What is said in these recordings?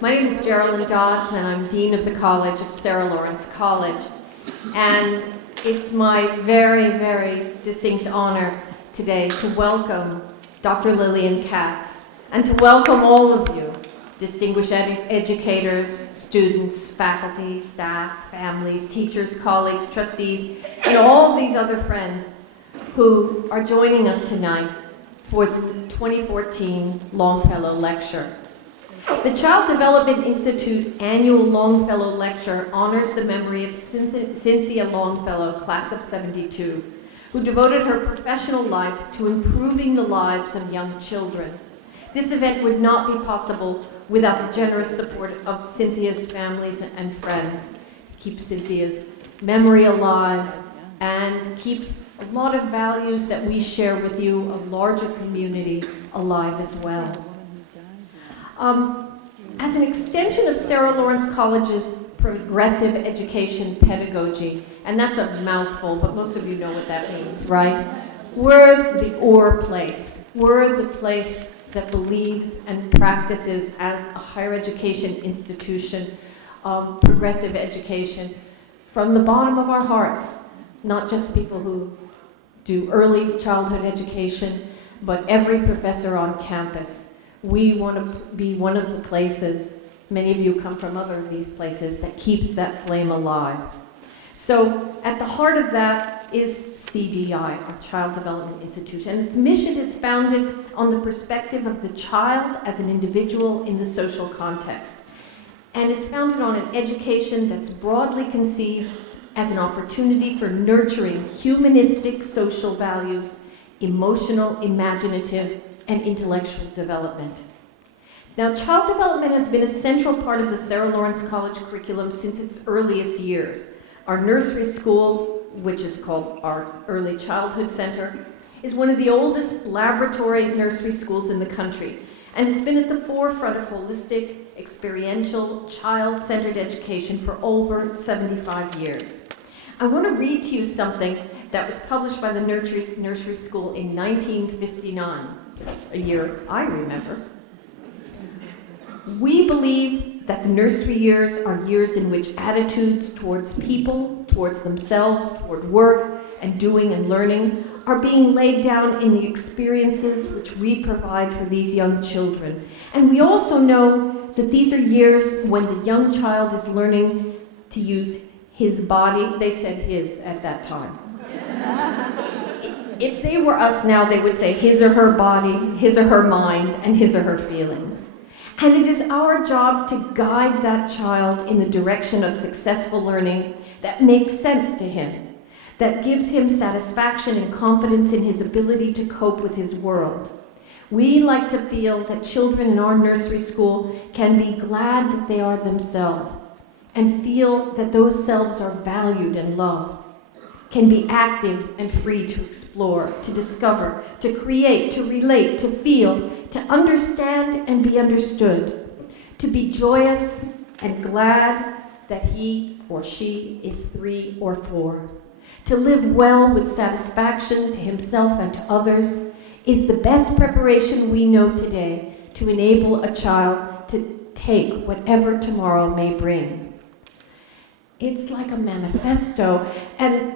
My name is Geraldine Dodds, and I'm Dean of the College of Sarah Lawrence College. And it's my very, very distinct honor today to welcome Dr. Lilian Katz, and to welcome all of you, distinguished educators, students, faculty, staff, families, teachers, colleagues, trustees, and all these other friends who are joining us tonight for the 2014 Longfellow Lecture. The Child Development Institute annual Longfellow Lecture honors the memory of Cynthia Longfellow, class of '72, who devoted her professional life to improving the lives of young children. This event would not be possible without the generous support of Cynthia's families and friends. Keeps Cynthia's memory alive and keeps a lot of values that we share with you, a larger community, alive as well. As an extension of Sarah Lawrence College's progressive education pedagogy, and that's a mouthful, but most of you know what that means, right? We're the OR place. We're the place that believes and practices as a higher education institution, progressive education, from the bottom of our hearts, not just people who do early childhood education, but every professor on campus. We want to be one of the places, many of you come from other of these places, that keeps that flame alive. So at the heart of that is CDI, our Child Development Institute, and its mission is founded on the perspective of the child as an individual in the social context. And it's founded on an education that's broadly conceived as an opportunity for nurturing humanistic social values, emotional, imaginative, and intellectual development. Now, child development has been a central part of the Sarah Lawrence College curriculum since its earliest years. Our nursery school, which is called our Early Childhood Center, is one of the oldest laboratory nursery schools in the country, and it's been at the forefront of holistic, experiential, child-centered education for over 75 years. I want to read to you something that was published by the nursery school in 1959, a year I remember. We believe that the nursery years are years in which attitudes towards people, towards themselves, toward work and doing and learning are being laid down in the experiences which we provide for these young children. And we also know that these are years when the young child is learning to use his body. They said his at that time. If they were us now, they would say his or her body, his or her mind, and his or her feelings. And it is our job to guide that child in the direction of successful learning that makes sense to him, that gives him satisfaction and confidence in his ability to cope with his world. We like to feel that children in our nursery school can be glad that they are themselves and feel that those selves are valued and loved, can be active and free to explore, to discover, to create, to relate, to feel, to understand and be understood, to be joyous and glad that he or she is 3 or 4. To live well with satisfaction to himself and to others is the best preparation we know today to enable a child to take whatever tomorrow may bring. It's like a manifesto, and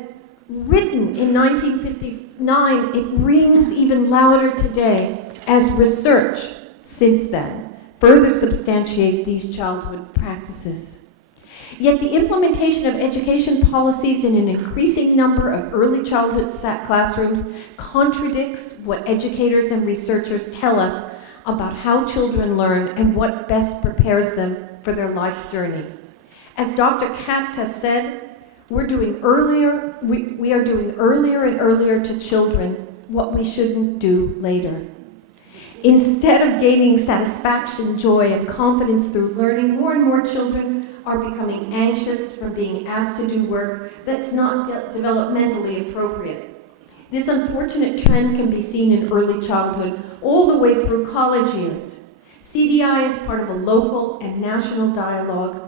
written in 1959, it rings even louder today as research since then further substantiate these childhood practices. Yet the implementation of education policies in an increasing number of early childhood classrooms contradicts what educators and researchers tell us about how children learn and what best prepares them for their life journey. As Dr. Katz has said, we are doing earlier and earlier to children what we shouldn't do later. Instead of gaining satisfaction, joy, and confidence through learning, more and more children are becoming anxious from being asked to do work that's not developmentally appropriate. This unfortunate trend can be seen in early childhood all the way through college years. CDI is part of a local and national dialogue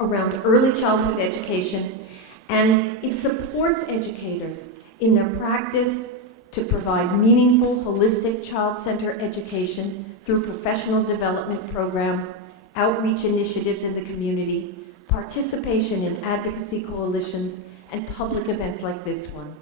around early childhood education, and it supports educators in their practice to provide meaningful, holistic child-centered education through professional development programs outreach initiatives in the community, participation in advocacy coalitions, and public events like this one.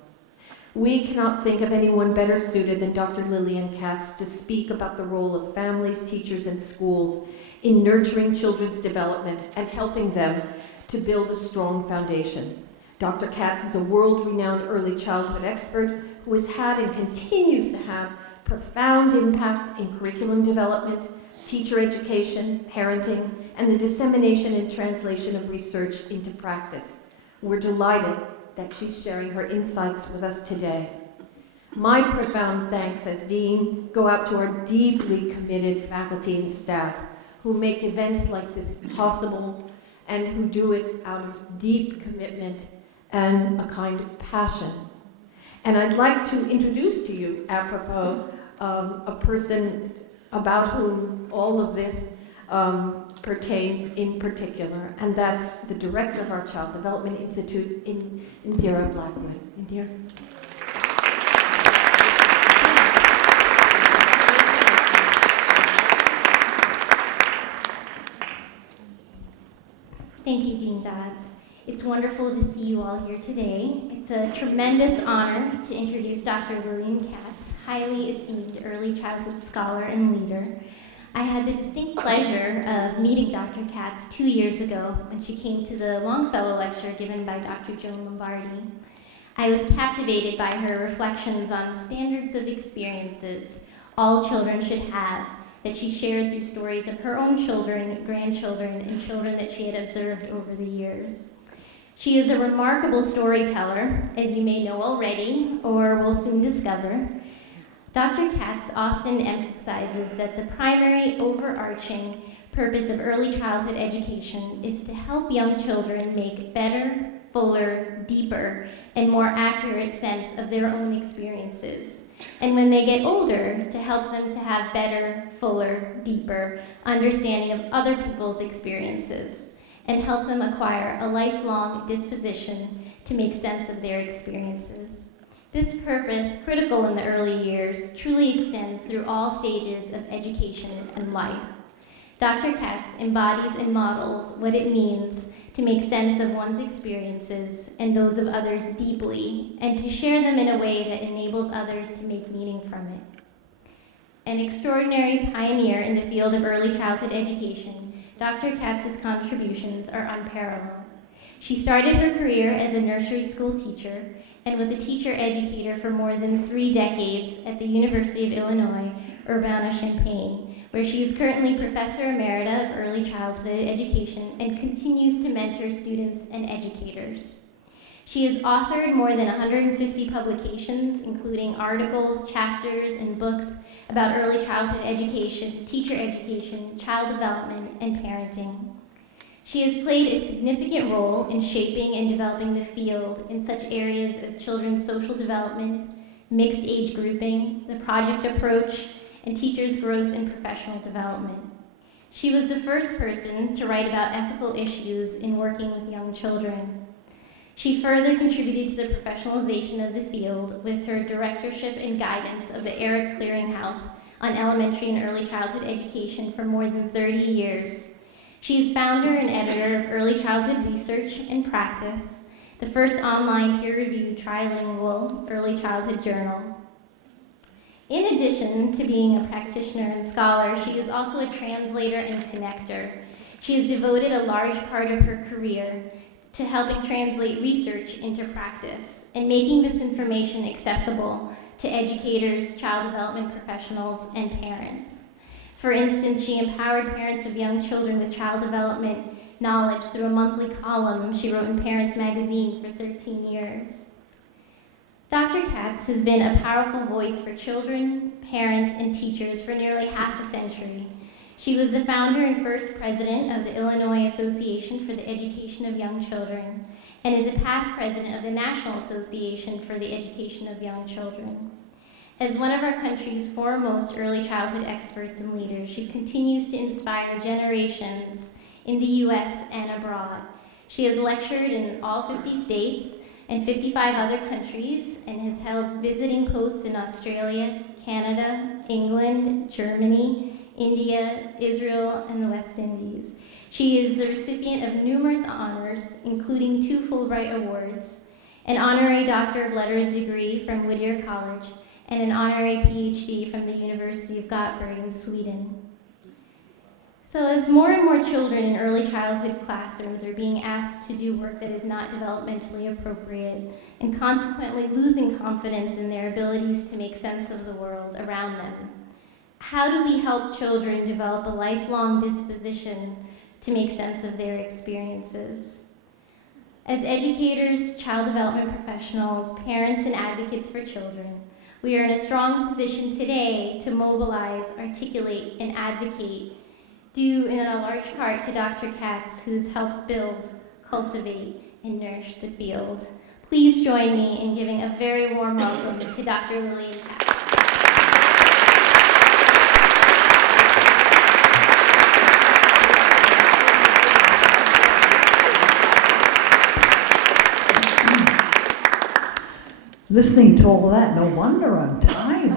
We cannot think of anyone better suited than Dr. Lilian Katz to speak about the role of families, teachers, and schools in nurturing children's development and helping them to build a strong foundation. Dr. Katz is a world-renowned early childhood expert who has had and continues to have profound impact in curriculum development, teacher education, parenting, and the dissemination and translation of research into practice. We're delighted that she's sharing her insights with us today. My profound thanks as Dean go out to our deeply committed faculty and staff who make events like this possible and who do it out of deep commitment and a kind of passion. And I'd like to introduce to you, apropos, a person about whom all of this pertains in particular, and that's the director of our Child Development Institute, Indira Blackwood. Indira. Thank you, Dean Dodds. It's wonderful to see you all here today. It's a tremendous honor to introduce Dr. Lilian Katz, highly esteemed early childhood scholar and leader. I had the distinct pleasure of meeting Dr. Katz 2 years ago when she came to the Longfellow Lecture given by Dr. Joan Lombardi. I was captivated by her reflections on standards of experiences all children should have, that she shared through stories of her own children, grandchildren, and children that she had observed over the years. She is a remarkable storyteller, as you may know already, or will soon discover. Dr. Katz often emphasizes that the primary overarching purpose of early childhood education is to help young children make better, fuller, deeper, and more accurate sense of their own experiences. And when they get older, to help them to have better, fuller, deeper understanding of other people's experiences, and help them acquire a lifelong disposition to make sense of their experiences. This purpose, critical in the early years, truly extends through all stages of education and life. Dr. Katz embodies and models what it means to make sense of one's experiences and those of others deeply, and to share them in a way that enables others to make meaning from it. An extraordinary pioneer in the field of early childhood education, Dr. Katz's contributions are unparalleled. She started her career as a nursery school teacher and was a teacher-educator for more than 3 decades at the University of Illinois, Urbana-Champaign, where she is currently Professor Emerita of Early Childhood Education and continues to mentor students and educators. She has authored more than 150 publications, including articles, chapters, and books about early childhood education, teacher education, child development, and parenting. She has played a significant role in shaping and developing the field in such areas as children's social development, mixed age grouping, the project approach, and teachers' growth and professional development. She was the first person to write about ethical issues in working with young children. She further contributed to the professionalization of the field with her directorship and guidance of the ERIC Clearinghouse on elementary and early childhood education for more than 30 years. She is founder and editor of Early Childhood Research and Practice, the first online peer-reviewed trilingual early childhood journal. In addition to being a practitioner and scholar, she is also a translator and connector. She has devoted a large part of her career to helping translate research into practice and making this information accessible to educators, child development professionals, and parents. For instance, she empowered parents of young children with child development knowledge through a monthly column she wrote in Parents Magazine for 13 years. Dr. Katz has been a powerful voice for children, parents, and teachers for nearly half a century. She was the founder and first president of the Illinois Association for the Education of Young Children, and is a past president of the National Association for the Education of Young Children. As one of our country's foremost early childhood experts and leaders, she continues to inspire generations in the U.S. and abroad. She has lectured in all 50 states and 55 other countries, and has held visiting posts in Australia, Canada, England, Germany, India, Israel, and the West Indies. She is the recipient of numerous honors, including 2 Fulbright Awards, an honorary Doctor of Letters degree from Whittier College, and an honorary PhD from the University of Gothenburg in Sweden. So as more and more children in early childhood classrooms are being asked to do work that is not developmentally appropriate, and consequently losing confidence in their abilities to make sense of the world around them, how do we help children develop a lifelong disposition to make sense of their experiences? As educators, child development professionals, parents, and advocates for children, we are in a strong position today to mobilize, articulate, and advocate, due in a large part to Dr. Katz, who's helped build, cultivate, and nourish the field. Please join me in giving a very warm welcome to Dr. Lilian Katz. Listening to all that, no wonder I'm tired.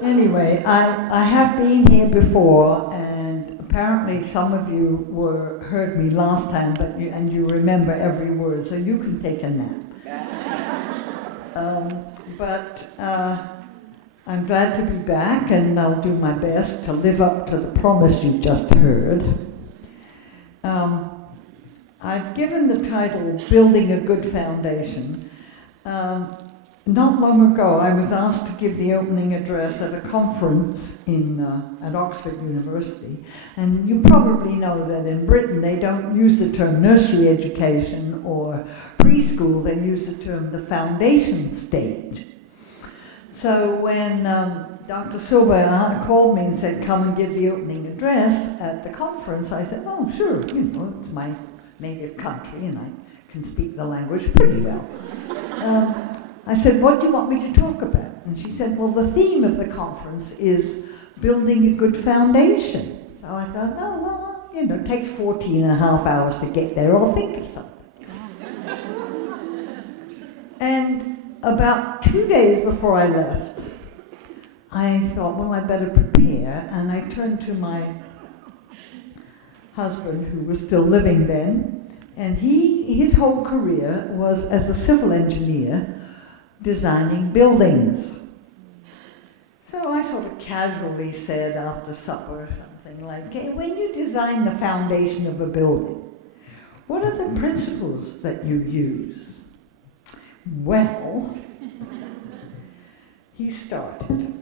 Anyway, I have been here before, and apparently some of you heard me last time, and you remember every word, so you can take a nap. I'm glad to be back, and I'll do my best to live up to the promise you just heard. I've given the title, Building a Good Foundation. Not long ago, I was asked to give the opening address at a conference at Oxford University. And you probably know that in Britain, they don't use the term nursery education or preschool, they use the term the foundation stage. So when Dr. Silva called me and said, come and give the opening address at the conference, I said, oh, sure, it's my native country and I can speak the language pretty well. I said, what do you want me to talk about? And she said, well, the theme of the conference is building a good foundation. So I thought, it takes 14 and a half hours to get there, I'll think of something. And about 2 days before I left, I thought, well, I better prepare, and I turned to my husband, who was still living then, and his whole career was as a civil engineer designing buildings. So I sort of casually said after supper something like, hey, when you design the foundation of a building, what are the principles that you use? Well, he started.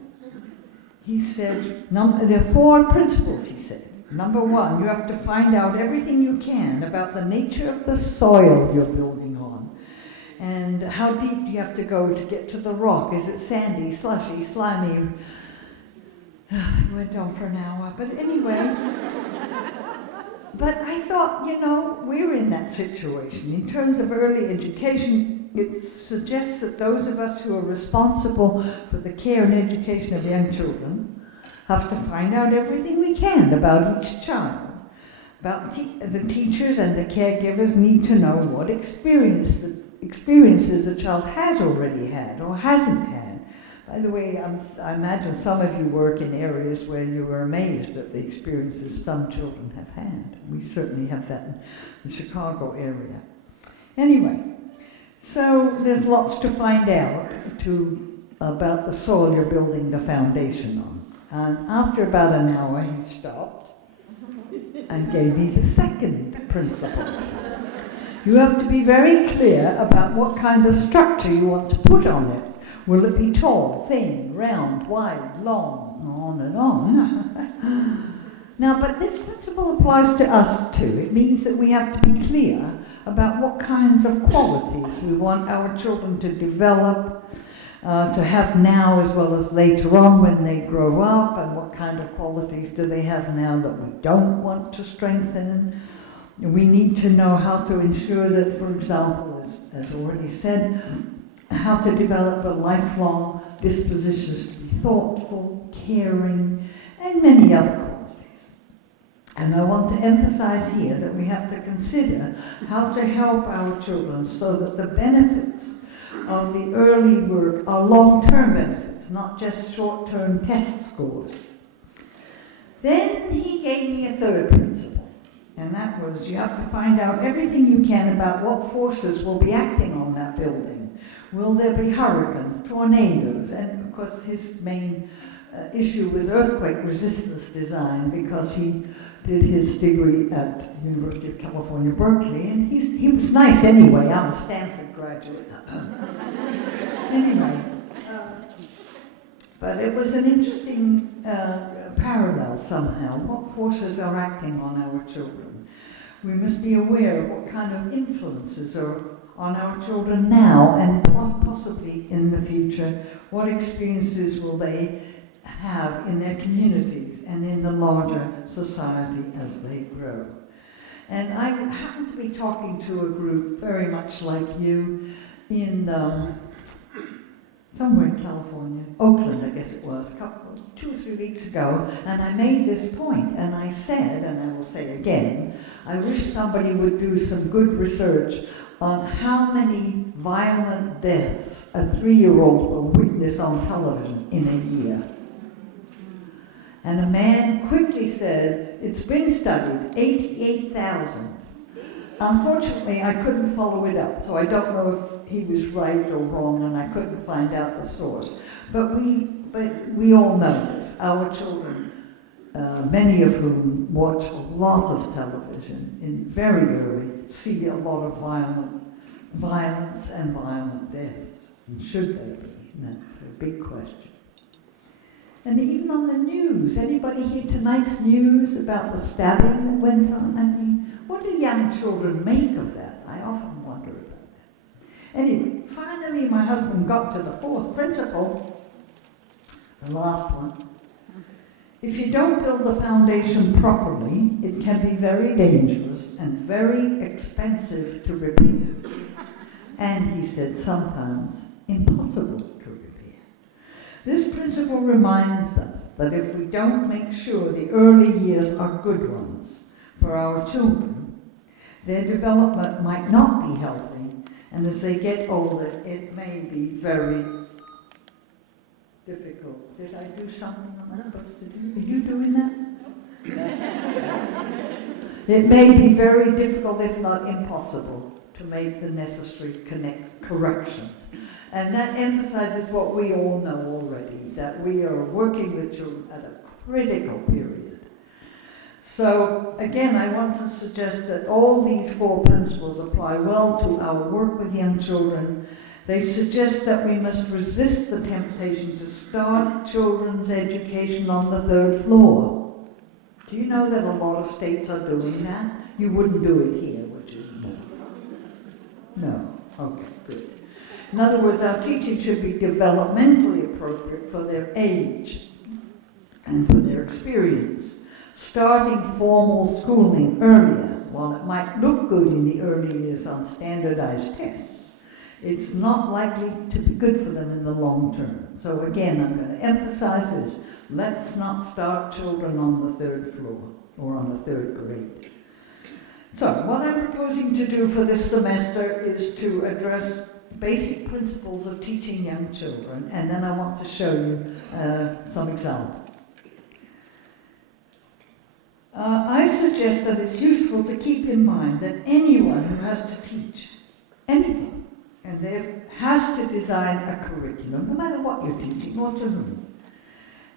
He said, there are 4 principles, he said. Number 1, you have to find out everything you can about the nature of the soil you're building on. And how deep do you have to go to get to the rock? Is it sandy, slushy, slimy? It went on for an hour, but anyway. But I thought, we're in that situation. In terms of early education, it suggests that those of us who are responsible for the care and education of young children have to find out everything we can about each child. About the teachers and the caregivers need to know what experiences the child has already had or hasn't had. By the way, I imagine some of you work in areas where you are amazed at the experiences some children have had. We certainly have that in the Chicago area. Anyway, so there's lots to find out about the soil you're building the foundation on. And after about an hour, he stopped and gave me the second principle. You have to be very clear about what kind of structure you want to put on it. Will it be tall, thin, round, wide, long, on and on? Now, but this principle applies to us too. It means that we have to be clear about what kinds of qualities we want our children to develop, to have now as well as later on when they grow up, and what kind of qualities do they have now that we don't want to strengthen. We need to know how to ensure that, for example, as already said, how to develop a lifelong dispositions to be thoughtful, caring, and many other qualities. And I want to emphasize here that we have to consider how to help our children so that the benefits of the early work are long-term benefits outcomes, not just short-term test scores. Then he gave me a third principle, and that was you have to find out everything you can about what forces will be acting on that building. Will there be hurricanes, tornadoes, and of course his main issue was earthquake resistance design because he did his degree at University of California, Berkeley, and he was nice anyway. I'm a Stanford graduate. Anyway, but it was an interesting parallel somehow. What forces are acting on our children? We must be aware of what kind of influences are on our children now and possibly in the future. What experiences will they have in their communities and in the larger society as they grow? And I happened to be talking to a group very much like you in somewhere in California, Oakland I guess it was, 2 or 3 weeks ago, and I made this point, and I said, and I will say again, I wish somebody would do some good research on how many violent deaths a 3-year-old will witness on television in a year. And a man quickly said, it's been studied, 88,000. Unfortunately, I couldn't follow it up, so I don't know if he was right or wrong, and I couldn't find out the source. But we all know this. Our children, many of whom watch a lot of television, in very early, see a lot of violence and violent deaths. And should there be? And that's a big question. And even on the news, anybody hear tonight's news about the stabbing that went on? I mean, what do young children make of that? I often wonder about that. Anyway, finally my husband got to the fourth principle, the last one. If you don't build the foundation properly, it can be very dangerous and very expensive to repair. And he said sometimes impossible to repair. This principle reminds us that if we don't make sure the early years are good ones for our children, their development might not be healthy, and as they get older, it may be very difficult. Did I do something I'm not supposed to do? Are you doing that? It may be very difficult, if not impossible, to make the necessary corrections. And that emphasizes what we all know already, that we are working with children at a critical period. So, again, I want to suggest that all these 4 principles apply well to our work with young children. They suggest that we must resist the temptation to start children's education on the 3rd floor. Do you know that a lot of states are doing that? You wouldn't do it here, would you? No. Okay, good. In other words, our teaching should be developmentally appropriate for their age and for their experience. Starting formal schooling earlier, while it might look good in the early years on standardized tests, it's not likely to be good for them in the long term. So again, I'm going to emphasize this. Let's not start children on the 3rd floor or on the 3rd grade. So what I'm proposing to do for this semester is to address basic principles of teaching young children, and then I want to show you some examples. I suggest that it's useful to keep in mind that anyone who has to teach anything, and there has to design a curriculum, no matter what you're teaching or to whom.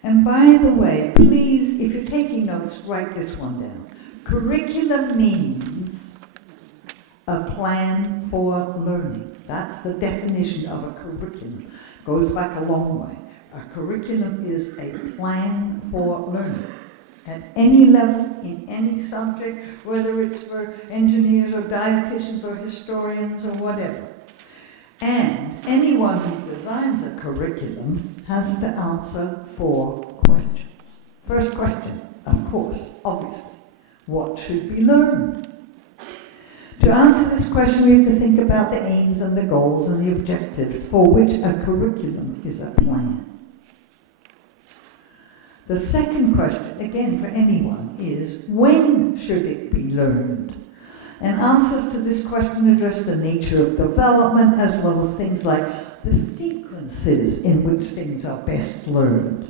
And by the way, please, if you're taking notes, write this one down. Curriculum means a plan for learning. That's the definition of a curriculum. Goes back a long way. A curriculum is a plan for learning. At any level, in any subject, whether it's for engineers or dietitians or historians or whatever. And anyone who designs a curriculum has to answer 4 questions. First question, of course, obviously, what should be learned? To answer this question, we have to think about the aims and the goals and the objectives for which a curriculum is a plan. The second question, again for anyone, is when should it be learned? And answers to this question address the nature of development as well as things like the sequences in which things are best learned.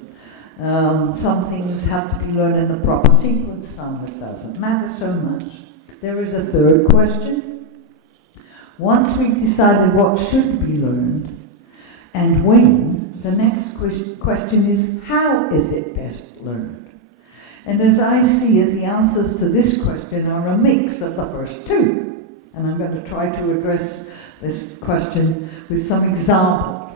Some things have to be learned in the proper sequence, some it doesn't matter so much. There is a third question. Once we've decided what should be learned and when, the next question is, how is it best learned? And as I see it, the answers to this question are a mix of the first two. And I'm going to try to address this question with some examples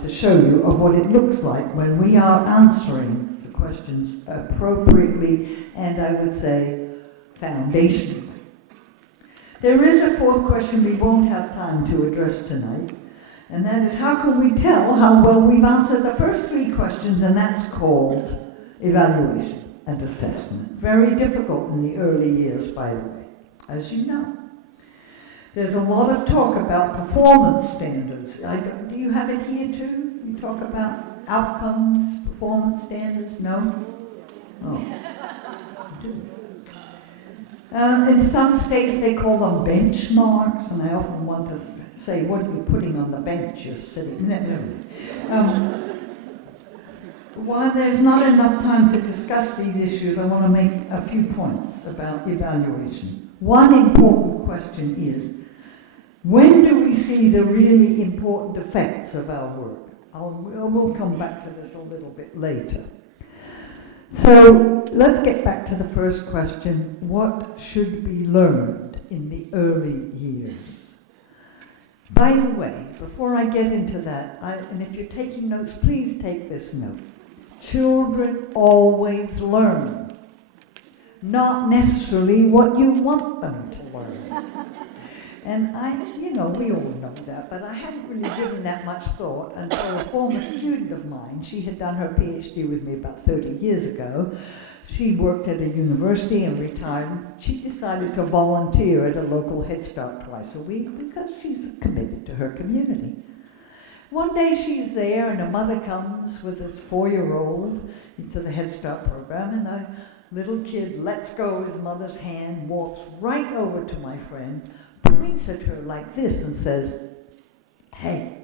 to show you of what it looks like when we are answering the questions appropriately and, I would say, foundationally. There is a fourth question we won't have time to address tonight, and that is, how can we tell how well we've answered the first three questions? And that's called evaluation and assessment. Very difficult in the early years, by the way, as you know. There's a lot of talk about performance standards. Do you have it here too? You talk about outcomes, performance standards? No? Oh. In some states they call them benchmarks, and I often want to say, what are you putting on the bench you're sitting? While there's not enough time to discuss these issues, I want to make a few points about evaluation. One important question is, when do we see the really important effects of our work? We'll come back to this a little bit later. So let's get back to the first question. What should be learned in the early years? By the way, before I get into that, and if you're taking notes, please take this note. Children always learn, not necessarily what you want them to learn. And we all know that, but I hadn't really given that much thought until a former student of mine, she had done her PhD with me about 30 years ago. She worked at a university and retired. She decided to volunteer at a local Head Start twice a week because she's committed to her community. One day she's there and a mother comes with this 4-year-old into the Head Start program, and a little kid lets go of his mother's hand, walks right over to my friend, points at her like this and says, "Hey,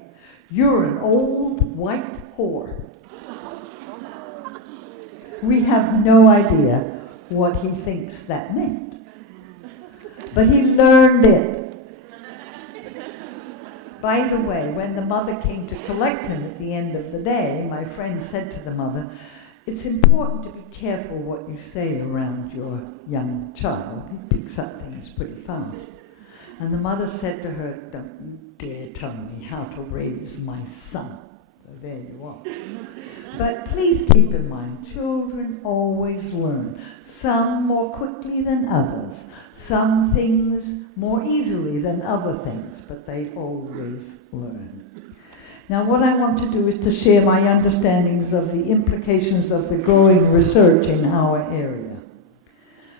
you're an old white whore." We have no idea what he thinks that meant, but he learned it. By the way, when the mother came to collect him at the end of the day, my friend said to the mother, "It's important to be careful what you say around your young child. He picks up things pretty fast." And the mother said to her, "Don't you dare tell me how to raise my son." So there you are. But please keep in mind, children always learn, some more quickly than others, some things more easily than other things, but they always learn. Now what I want to do is to share my understandings of the implications of the growing research in our area.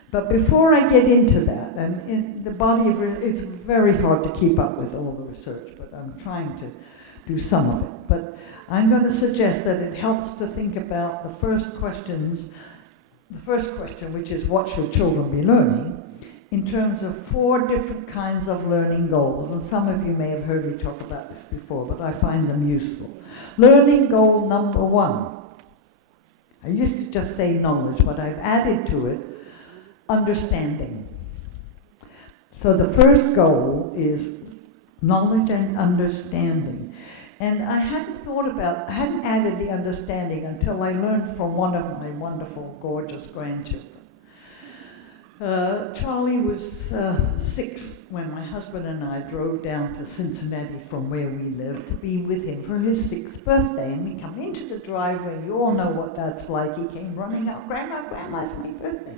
But before I get into that, and in the body of it's very hard to keep up with all the research, but I'm trying to do some of it. But I'm going to suggest that it helps to think about the first question, which is what should children be learning, in terms of 4 different kinds of learning goals. And some of you may have heard me talk about this before, but I find them useful. Learning goal number 1. I used to just say knowledge, but I've added to it understanding. So the first goal is knowledge and understanding. And I hadn't added the understanding until I learned from one of my wonderful, gorgeous grandchildren. Charlie was 6 when my husband and I drove down to Cincinnati from where we lived to be with him for his 6th birthday. And we come into the driveway, you all know what that's like. He came running out, "Grandma, it's my birthday."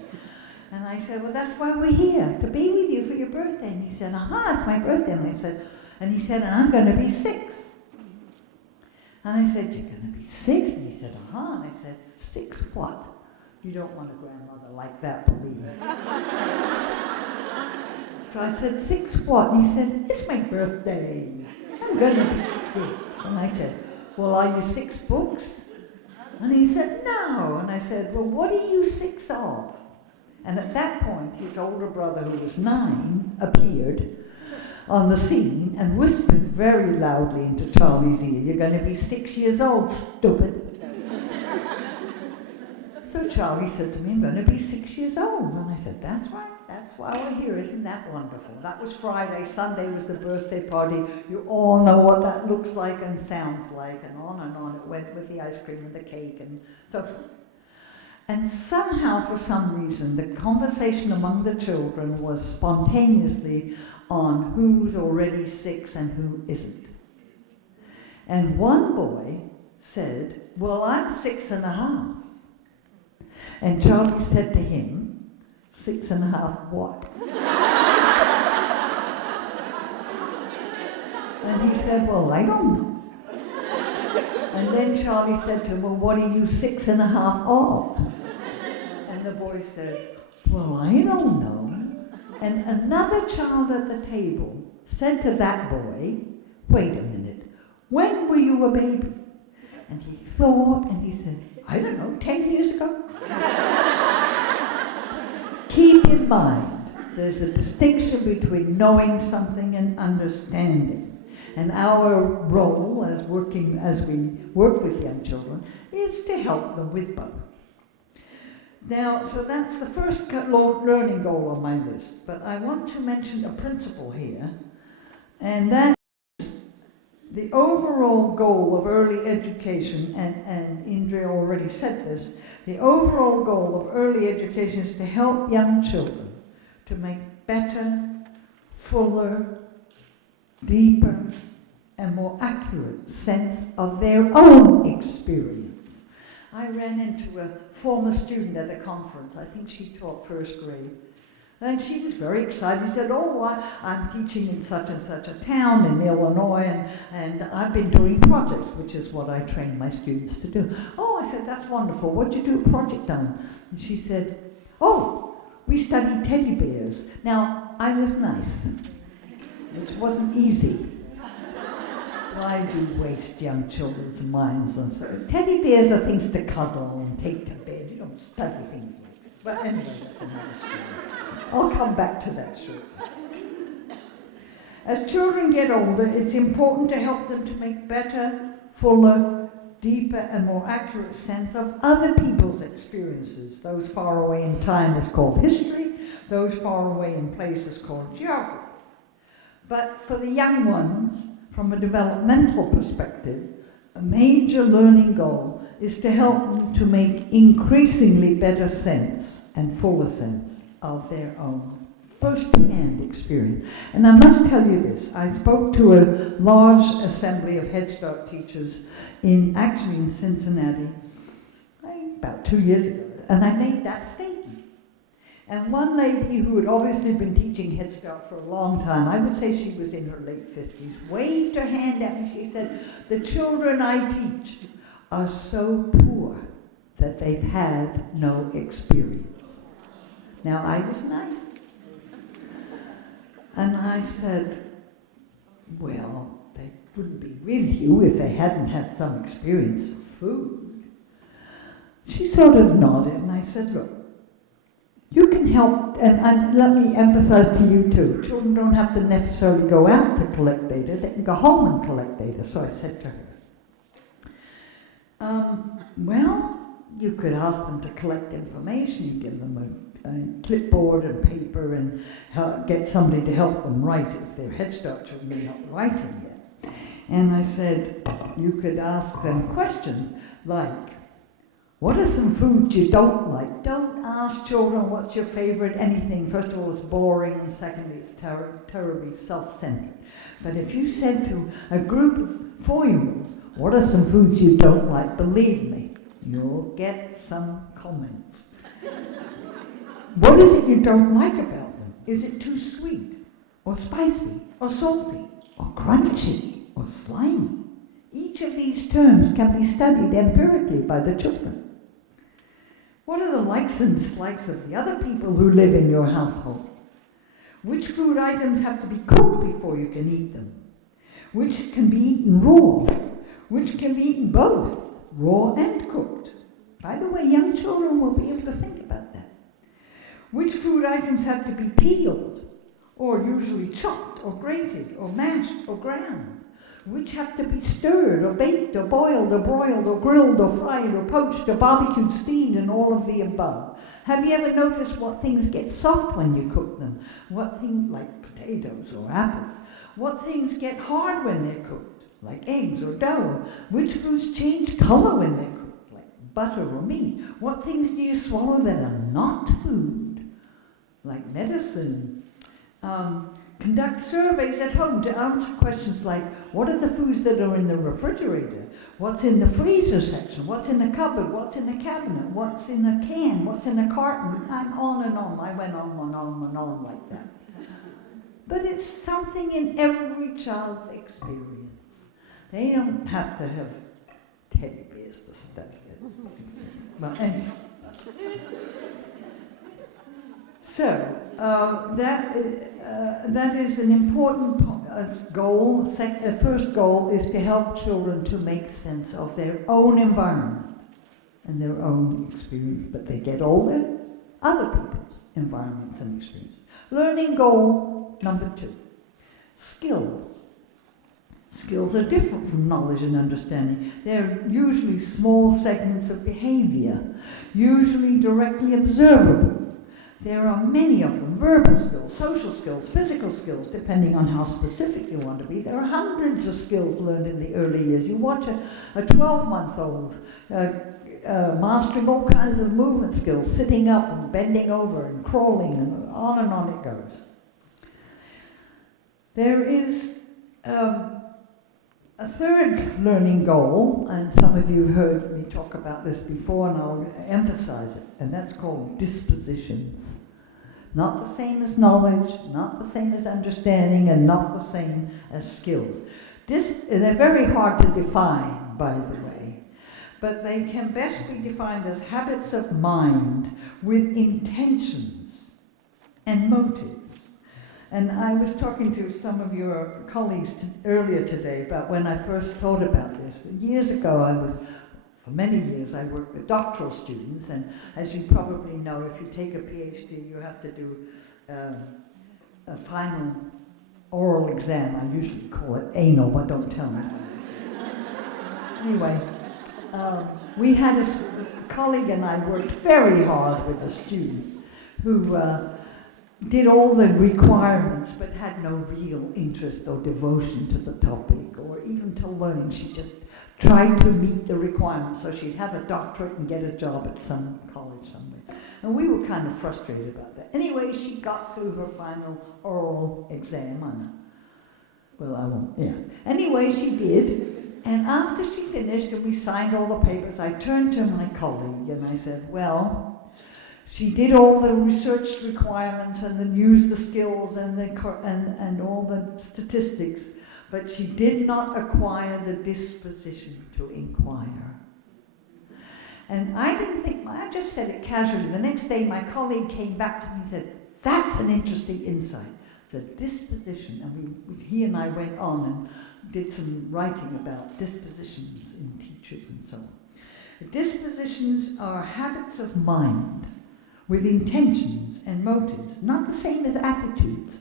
And I said, "Well, that's why we're here, to be with you for your birthday." And he said, "It's my birthday." And he said, "And I'm going to be 6. And I said, "You're going to be 6? And he said, And I said, "6 what?" "You don't want a grandmother like that, believe me." So I said, "6 what?" And he said, "It's my birthday. I'm going to be 6. And I said, "Well, are you 6 books?" And he said, "No." And I said, "Well, what are you 6 of?" And at that point, his older brother, who was 9, appeared on the scene and whispered very loudly into Charlie's ear, "You're going to be 6 years old, stupid." So Charlie said to me, "I'm going to be 6 years old." And I said, "That's right, that's why we're here, isn't that wonderful?" That was Friday, Sunday was the birthday party. You all know what that looks like and sounds like, and on it went with the ice cream and the cake and so forth. And somehow, for some reason, the conversation among the children was spontaneously on who's already 6 and who isn't. And one boy said, "Well, I'm 6.5. And Charlie said to him, "6.5 what?" And he said, "Well, I don't know." And then Charlie said to him, "Well, what are you 6.5 of?" And the boy said, "Well, I don't know." And another child at the table said to that boy, "Wait a minute, when were you a baby?" And he thought and he said, "I don't know, 10 years ago." Keep in mind, there's a distinction between knowing something and understanding. And our role as we work with young children is to help them with both. Now, so that's the first learning goal on my list, but I want to mention a principle here, and that is the overall goal of early education, and Indra already said this, the overall goal of early education is to help young children to make better, fuller, deeper, and more accurate sense of their own experience. I ran into a former student at a conference. I think she taught first grade. And she was very excited. She said, "Oh, I'm teaching in such and such a town in Illinois, and I've been doing projects," which is what I train my students to do. "Oh," I said, "that's wonderful. What'd you do a project on?" And she said, "Oh, we studied teddy bears." Now, I was nice. It wasn't easy. Why do you waste young children's minds on so? Teddy bears are things to cuddle and take to bed. You don't study things like this. But anyway, that's another story. I'll come back to that shortly. As children get older, it's important to help them to make better, fuller, deeper, and more accurate sense of other people's experiences. Those far away in time is called history. Those far away in place is called geography. But for the young ones, from a developmental perspective, a major learning goal is to help them to make increasingly better sense and fuller sense of their own first-hand experience. And I must tell you this, I spoke to a large assembly of Head Start teachers actually in Cincinnati about 2 years ago, and I made that statement. And one lady who had obviously been teaching Head Start for a long time, I would say she was in her late 50s, waved her hand at me. She said, "The children I teach are so poor that they've had no experience." Now, I was nice. And I said, "Well, they wouldn't be with you if they hadn't had some experience of food." She sort of nodded, and I said, "Look, you can help," and let me emphasize to you too, children don't have to necessarily go out to collect data, they can go home and collect data. So I said to her, "Well, you could ask them to collect information, you give them a clipboard and paper and get somebody to help them write if they're Head Start children, they're not writing yet." And I said, you could ask them questions like, "What are some foods you don't like?" Don't ask children what's your favorite anything. First of all, it's boring, and secondly, it's terribly self-centered. But if you said to a group of 4-year-olds, "What are some foods you don't like?" believe me, you'll get some comments. What is it you don't like about them? Is it too sweet, or spicy, or salty, or crunchy, or slimy? Each of these terms can be studied empirically by the children. What are the likes and dislikes of the other people who live in your household? Which food items have to be cooked before you can eat them? Which can be eaten raw? Which can be eaten both, raw and cooked? By the way, young children will be able to think about that. Which food items have to be peeled, or usually chopped, or grated, or mashed, or ground? Which have to be stirred, or baked, or boiled, or broiled, or grilled, or fried, or poached, or barbecued, steamed, and all of the above? Have you ever noticed what things get soft when you cook them? What things, like potatoes or apples? What things get hard when they're cooked, like eggs or dough? Which foods change color when they're cooked, like butter or meat? What things do you swallow that are not food, like medicine? Conduct surveys at home to answer questions like, what are the foods that are in the refrigerator? What's in the freezer section? What's in the cupboard? What's in the cabinet? What's in a can? What's in a carton? And on and on. I went on and on and on like that. But it's something in every child's experience. They don't have to have teddy bears to study it. But anyway. So, that is an important goal. First goal is to help children to make sense of their own environment and their own experience. But they get older, other people's environments and experiences. Learning goal number 2, skills. Skills are different from knowledge and understanding. They're usually small segments of behavior, usually directly observable. There are many of them: verbal skills, social skills, physical skills, depending on how specific you want to be. There are hundreds of skills learned in the early years. You watch a 12-month-old mastering all kinds of movement skills, sitting up and bending over and crawling, and on it goes. There is a third learning goal, and some of you have heard me talk about this before, and I'll emphasize it, and that's called dispositions. Not the same as knowledge, not the same as understanding, and not the same as skills. They're very hard to define, by the way, but they can best be defined as habits of mind with intentions and motives. And I was talking to some of your colleagues earlier today about when I first thought about this. Years ago, for many years, I worked with doctoral students, and as you probably know, if you take a PhD, you have to do a final oral exam. I usually call it anal, but don't tell me. Anyway, we had a colleague and I worked very hard with a student who did all the requirements but had no real interest or devotion to the topic or even to learning. She just tried to meet the requirements so she'd have a doctorate and get a job at some college somewhere. And we were kind of frustrated about that. Anyway, she got through her final oral exam. Anyway, she did. And after she finished and we signed all the papers, I turned to my colleague and I said, well, she did all the research requirements and then used the skills and all the statistics, but she did not acquire the disposition to inquire. And I didn't think, I just said it casually. The next day my colleague came back to me and said, that's an interesting insight, the disposition. And he and I went on and did some writing about dispositions in teachers and so on. The dispositions are habits of mind with intentions and motives, not the same as attitudes.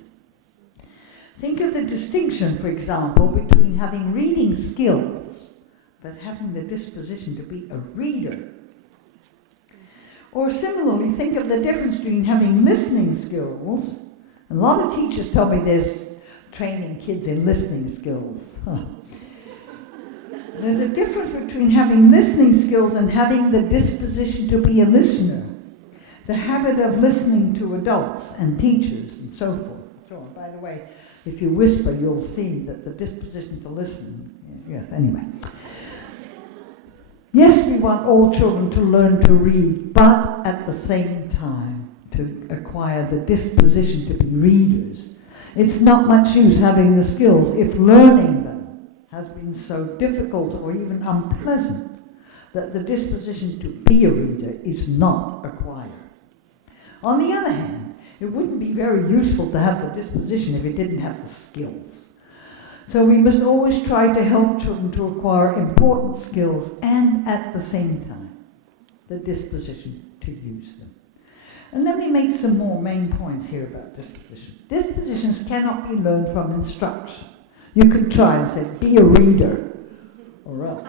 Think of the distinction, for example, between having reading skills but having the disposition to be a reader. Or similarly, think of the difference between having listening skills. A lot of teachers tell me there's training kids in listening skills. There's a difference between having listening skills and having the disposition to be a listener. The habit of listening to adults and teachers and so forth. So, by the way, if you whisper, you'll see that the disposition to listen. Yes, anyway. Yes, we want all children to learn to read, but at the same time to acquire the disposition to be readers. It's not much use having the skills if learning them has been so difficult or even unpleasant that the disposition to be a reader is not acquired. On the other hand, it wouldn't be very useful to have the disposition if it didn't have the skills. So we must always try to help children to acquire important skills and at the same time, the disposition to use them. And let me make some more main points here about dispositions. Dispositions cannot be learned from instruction. You can try and say, be a reader, or else.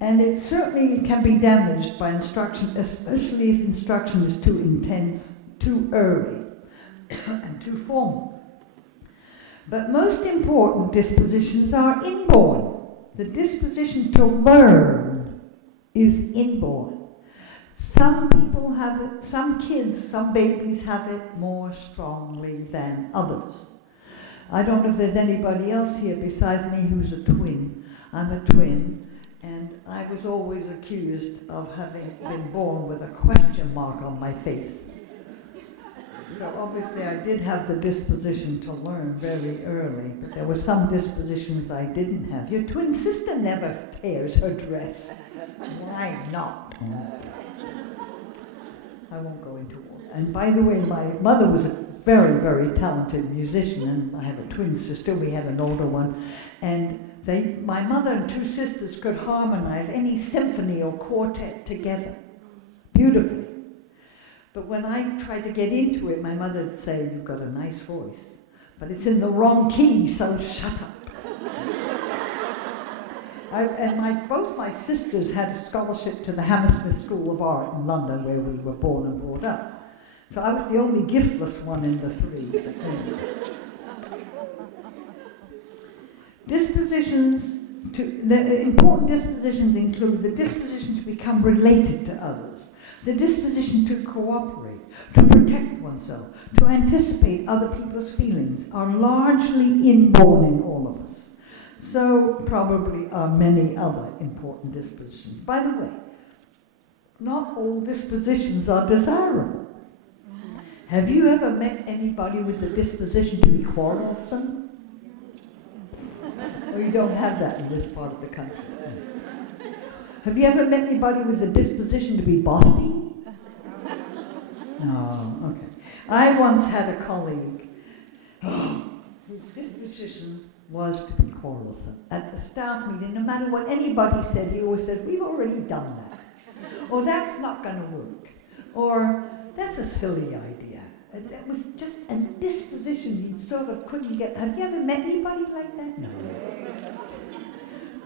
And it certainly can be damaged by instruction, especially if instruction is too intense, too early, and too formal. But most important dispositions are inborn. The disposition to learn is inborn. Some people have it, some kids, some babies have it more strongly than others. I don't know if there's anybody else here besides me who's a twin. I'm a twin, and I was always accused of having been born with a question mark on my face. So obviously I did have the disposition to learn very early, but there were some dispositions I didn't have. Your twin sister never tears her dress. Why not? I won't go into all that. And by the way, my mother was a very, very talented musician, and I have a twin sister. We had an older one, and my mother and two sisters could harmonize any symphony or quartet together beautifully. But when I tried to get into it, my mother would say, "You've got a nice voice, but it's in the wrong key, so shut up." Both my sisters had a scholarship to the Hammersmith School of Art in London, where we were born and brought up. So I was the only giftless one in the three. The important dispositions include the disposition to become related to others, the disposition to cooperate, to protect oneself, to anticipate other people's feelings are largely inborn in all of us. So probably are many other important dispositions. By the way, not all dispositions are desirable. Have you ever met anybody with the disposition to be quarrelsome? Or you don't have that in this part of the country? Have you ever met anybody with the disposition to be bossy? No, okay. I once had a colleague whose disposition was to be quarrelsome. At the staff meeting, no matter what anybody said, he always said, "We've already done that." Or "That's not going to work." Or "That's a silly idea." It was just a disposition he sort of couldn't get. Have you ever met anybody like that? No.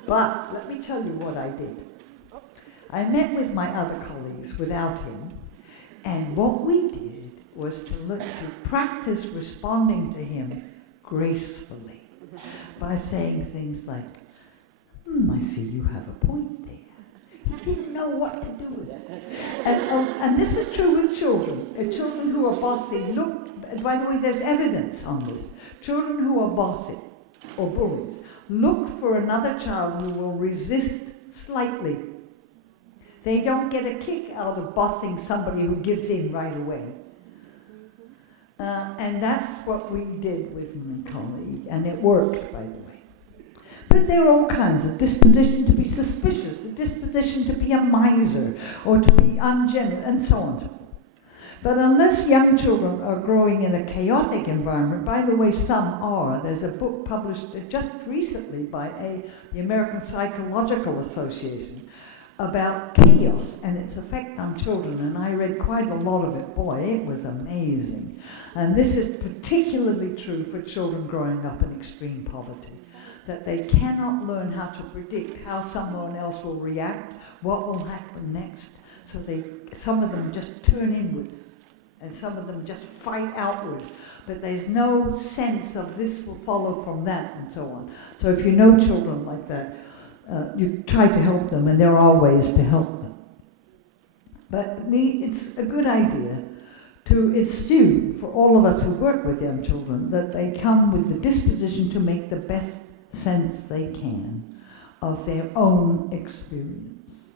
But let me tell you what I did. I met with my other colleagues without him, and what we did was to practice responding to him gracefully by saying things like, "I see you have a point there." He didn't know what to do with it. And this is true with children. Children who are bossy by the way, there's evidence on this. Children who are bossy or bullies look for another child who will resist slightly. They don't get a kick out of bossing somebody who gives in right away. And that's what we did with my colleague, and it worked, by the way. But there are all kinds of disposition to be suspicious, the disposition to be a miser, or to be ungenerous, and so on. But unless young children are growing in a chaotic environment, by the way, some are. There's a book published just recently by the American Psychological Association about chaos and its effect on children, and I read quite a lot of it. Boy, it was amazing. And this is particularly true for children growing up in extreme poverty, that they cannot learn how to predict how someone else will react, what will happen next. So some of them just turn inward, and some of them just fight outward. But there's no sense of this will follow from that, and so on. So if you know children like that, you try to help them, and there are ways to help them. But it's a good idea to assume, for all of us who work with young children, that they come with the disposition to make the best sense they can of their own experience.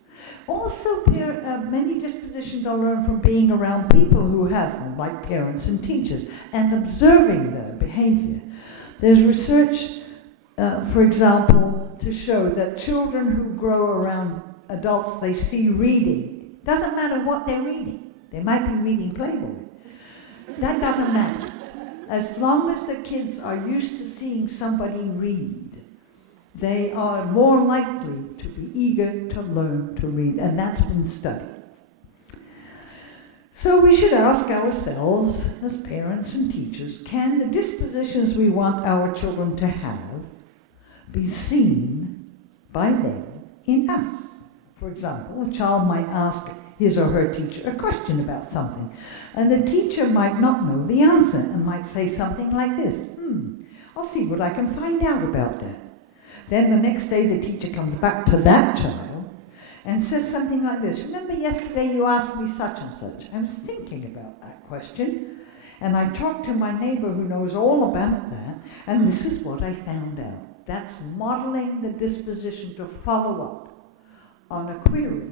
Also, many dispositions are learned from being around people who have them, like parents and teachers, and observing their behavior. There's research, for example, to show that children who grow around adults they see reading, doesn't matter what they're reading. They might be reading Playboy. That doesn't matter. As long as the kids are used to seeing somebody read, they are more likely to be eager to learn to read, and that's been studied. So we should ask ourselves, as parents and teachers, can the dispositions we want our children to have be seen by them in us? For example, a child might ask his or her teacher a question about something, and the teacher might not know the answer and might say something like this, I'll see what I can find out about that. Then the next day the teacher comes back to that child and says something like this, remember yesterday you asked me such and such. I was thinking about that question, and I talked to my neighbor who knows all about that, and this is what I found out. That's modeling the disposition to follow up on a query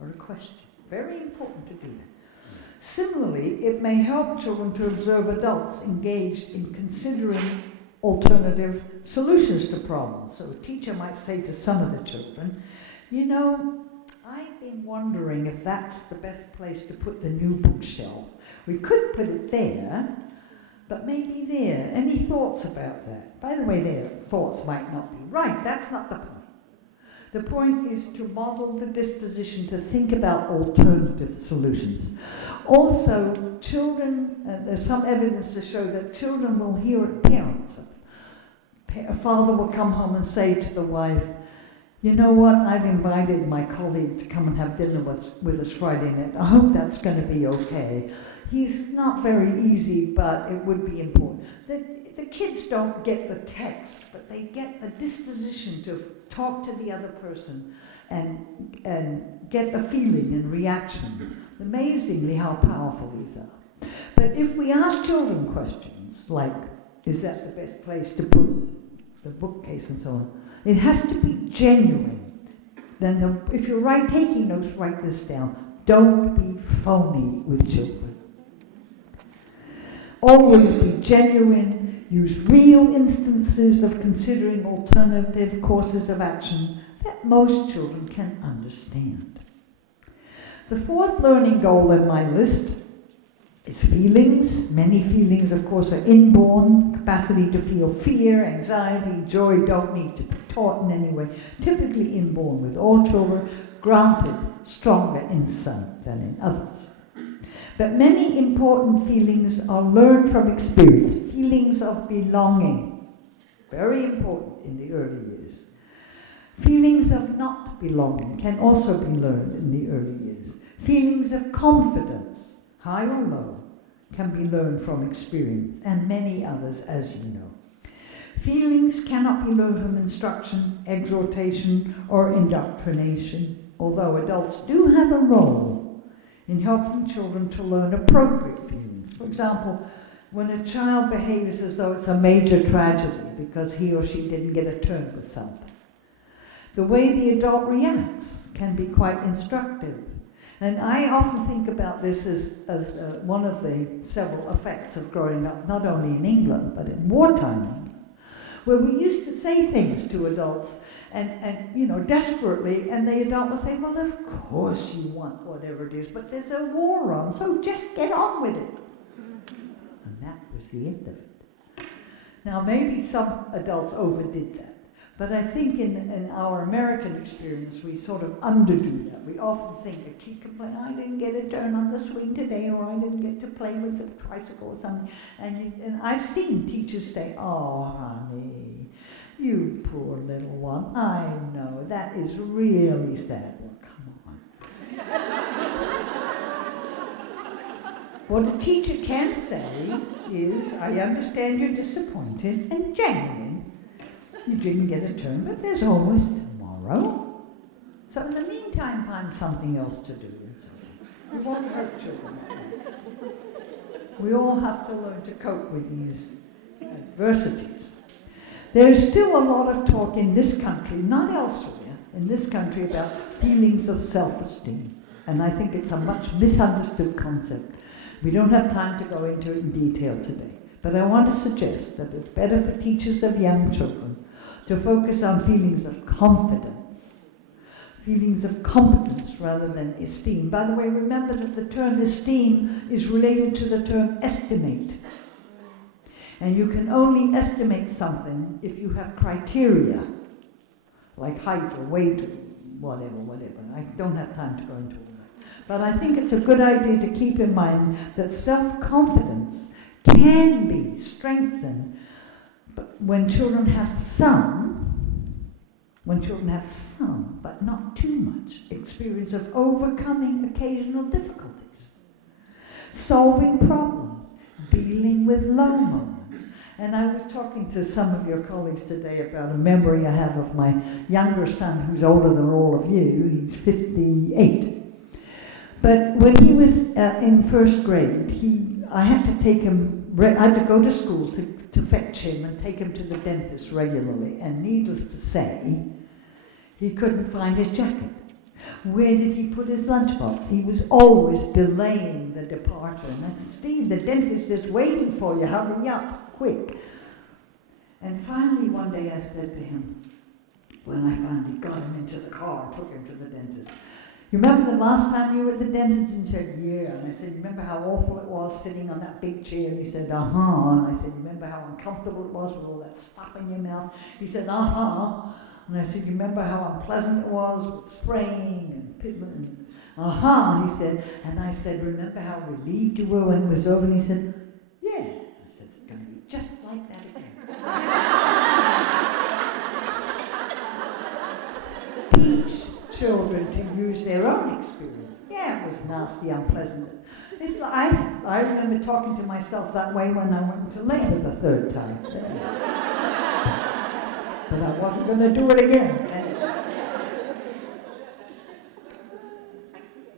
or a question. Very important to do that. Similarly, it may help children to observe adults engaged in considering alternative solutions to problems. So a teacher might say to some of the children, I've been wondering if that's the best place to put the new bookshelf. We could put it there, but maybe there. Any thoughts about that? By the way, their thoughts might not be right. That's not the point. The point is to model the disposition to think about alternative solutions. Also, children, there's some evidence to show that children will hear parents. A father will come home and say to the wife, you know what, I've invited my colleague to come and have dinner with us Friday night. I hope that's going to be okay. He's not very easy, but it would be important. The kids don't get the text, but they get the disposition to talk to the other person and get the feeling and reaction. Amazingly how powerful these are. But if we ask children questions like, is that the best place to put the bookcase and so on, it has to be genuine. Then if you're taking notes, write this down. Don't be phony with children. Always be genuine. Use real instances of considering alternative courses of action that most children can understand. The fourth learning goal in my list is feelings. Many feelings, of course, are inborn. Capacity to feel fear, anxiety, joy don't need to be taught in any way. Typically inborn with all children, granted stronger in some than in others. But many important feelings are learned from experience. Feelings of belonging, very important in the early years. Feelings of not belonging can also be learned in the early years. Feelings of confidence, high or low, can be learned from experience, and many others, as you know. Feelings cannot be learned from instruction, exhortation, or indoctrination, although adults do have a role in helping children to learn appropriate feelings. For example, when a child behaves as though it's a major tragedy because he or she didn't get a turn with something, the way the adult reacts can be quite instructive. And I often think about this as one of the several effects of growing up, not only in England, but in wartime England, where we used to say things to adults and desperately, and the adult would say, well, of course you want whatever it is, but there's a war on, so just get on with it. And that was the end of it. Now, maybe some adults overdid that, but I think in our American experience, we sort of underdo that. We often think a kid complains, I didn't get a turn on the swing today, or I didn't get to play with the tricycle or something. And I've seen teachers say, oh, honey, you poor little one, I know, that is really sad. Well, come on. What a teacher can say is, I understand you're disappointed and genuine. You didn't get a turn, but there's always tomorrow. So in the meantime, find something else to do. We won't hurt children. We all have to learn to cope with these adversities. There's still a lot of talk in this country, not elsewhere, in this country about feelings of self-esteem. And I think it's a much misunderstood concept. We don't have time to go into it in detail today. But I want to suggest that it's better for teachers of young children to focus on feelings of confidence, feelings of competence rather than esteem. By the way, remember that the term esteem is related to the term estimate. And you can only estimate something if you have criteria, like height or weight or whatever. I don't have time to go into all that. But I think it's a good idea to keep in mind that self-confidence can be strengthened when children have some, but not too much, experience of overcoming occasional difficulties, solving problems, dealing with low moments. And I was talking to some of your colleagues today about a memory I have of my younger son, who's older than all of you. He's 58. But when he was in first grade, I had to take him, I had to go to school to fetch him and take him to the dentist regularly. And needless to say, he couldn't find his jacket. Where did he put his lunchbox? He was always delaying the departure. And I said, Steve, the dentist is waiting for you. Hurry up, quick. And finally one day I said to him, when I finally got him into the car and took him to the dentist, you remember the last time you were at the dentist? And he said, yeah. And I said, you remember how awful it was sitting on that big chair? And he said, uh-huh. And I said, you remember how uncomfortable it was with all that stuff in your mouth? He said, uh-huh. And I said, you remember how unpleasant it was with spraying and pigment? Uh-huh. And he said, and I said, remember how relieved you were when it was over? And he said, yeah. I said, it's going to be just like that again. Teach children to use their own experience. Yeah, it was nasty, unpleasant. It's like, I remember talking to myself that way when I went to labor the third time. But I wasn't going to do it again.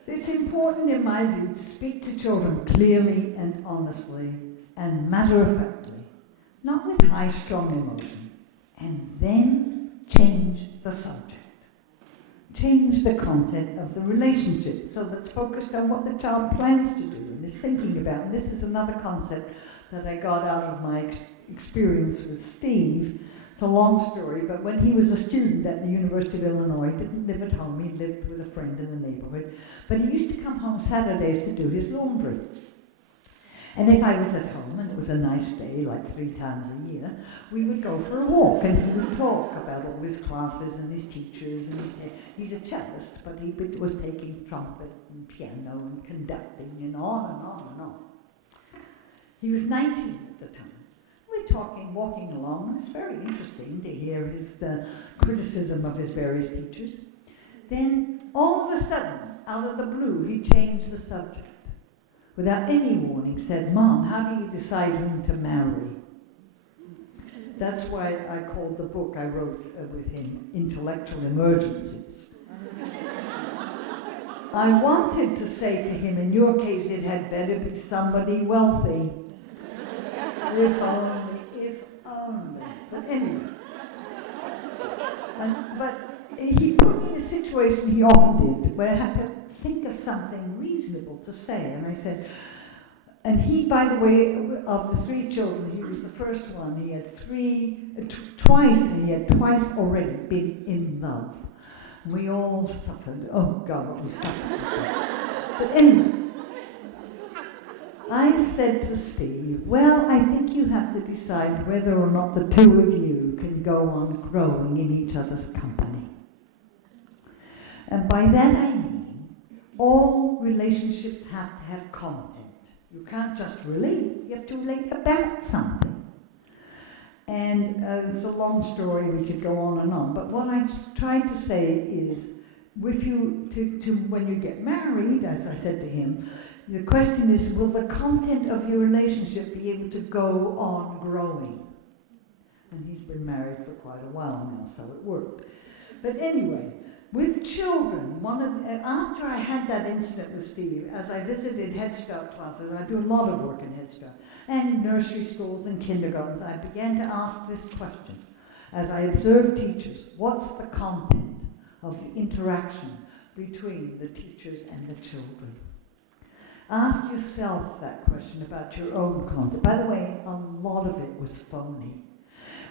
It's important, in my view, to speak to children clearly and honestly and matter-of-factly, not with high-strung emotion, and then change the subject. Change the content of the relationship so that's focused on what the child plans to do and is thinking about. And this is another concept that I got out of my experience with Steve. It's a long story, but when he was a student at the University of Illinois, he didn't live at home, he lived with a friend in the neighborhood, but he used to come home Saturdays to do his laundry. And if I was at home, and it was a nice day, like 3 times a year, we would go for a walk, and he would talk about all his classes and his teachers, and he's a cellist, but he was taking trumpet and piano and conducting and on and on and on. He was 19 at the time. We're talking, walking along, and it's very interesting to hear his criticism of his various teachers. Then, all of a sudden, out of the blue, he changed the subject. Without any warning, said, Mom, how do you decide whom to marry? That's why I called the book I wrote with him, Intellectual Emergencies. I wanted to say to him, in your case, it had better be somebody wealthy. If only. But anyway. But he put me in a situation he often did, where I had to think of something reasonable to say. And I said, and he, by the way, of the 3 children, he was the first one. He had twice already been in love. We all suffered. Oh God, what we suffered. But anyway, I said to Steve, well, I think you have to decide whether or not the 2 of you can go on growing in each other's company. And by that I mean, all relationships have to have content. You can't just relate, you have to relate about something. And it's a long story, we could go on and on, but what I tried to say is, if you, when you get married, as I said to him, the question is, will the content of your relationship be able to go on growing? And he's been married for quite a while now, so it worked. But anyway, with children, after I had that incident with Steve, as I visited Head Start classes, I do a lot of work in Head Start, and nursery schools and kindergartens, I began to ask this question. As I observed teachers, what's the content of the interaction between the teachers and the children? Ask yourself that question about your own content. By the way, a lot of it was phony,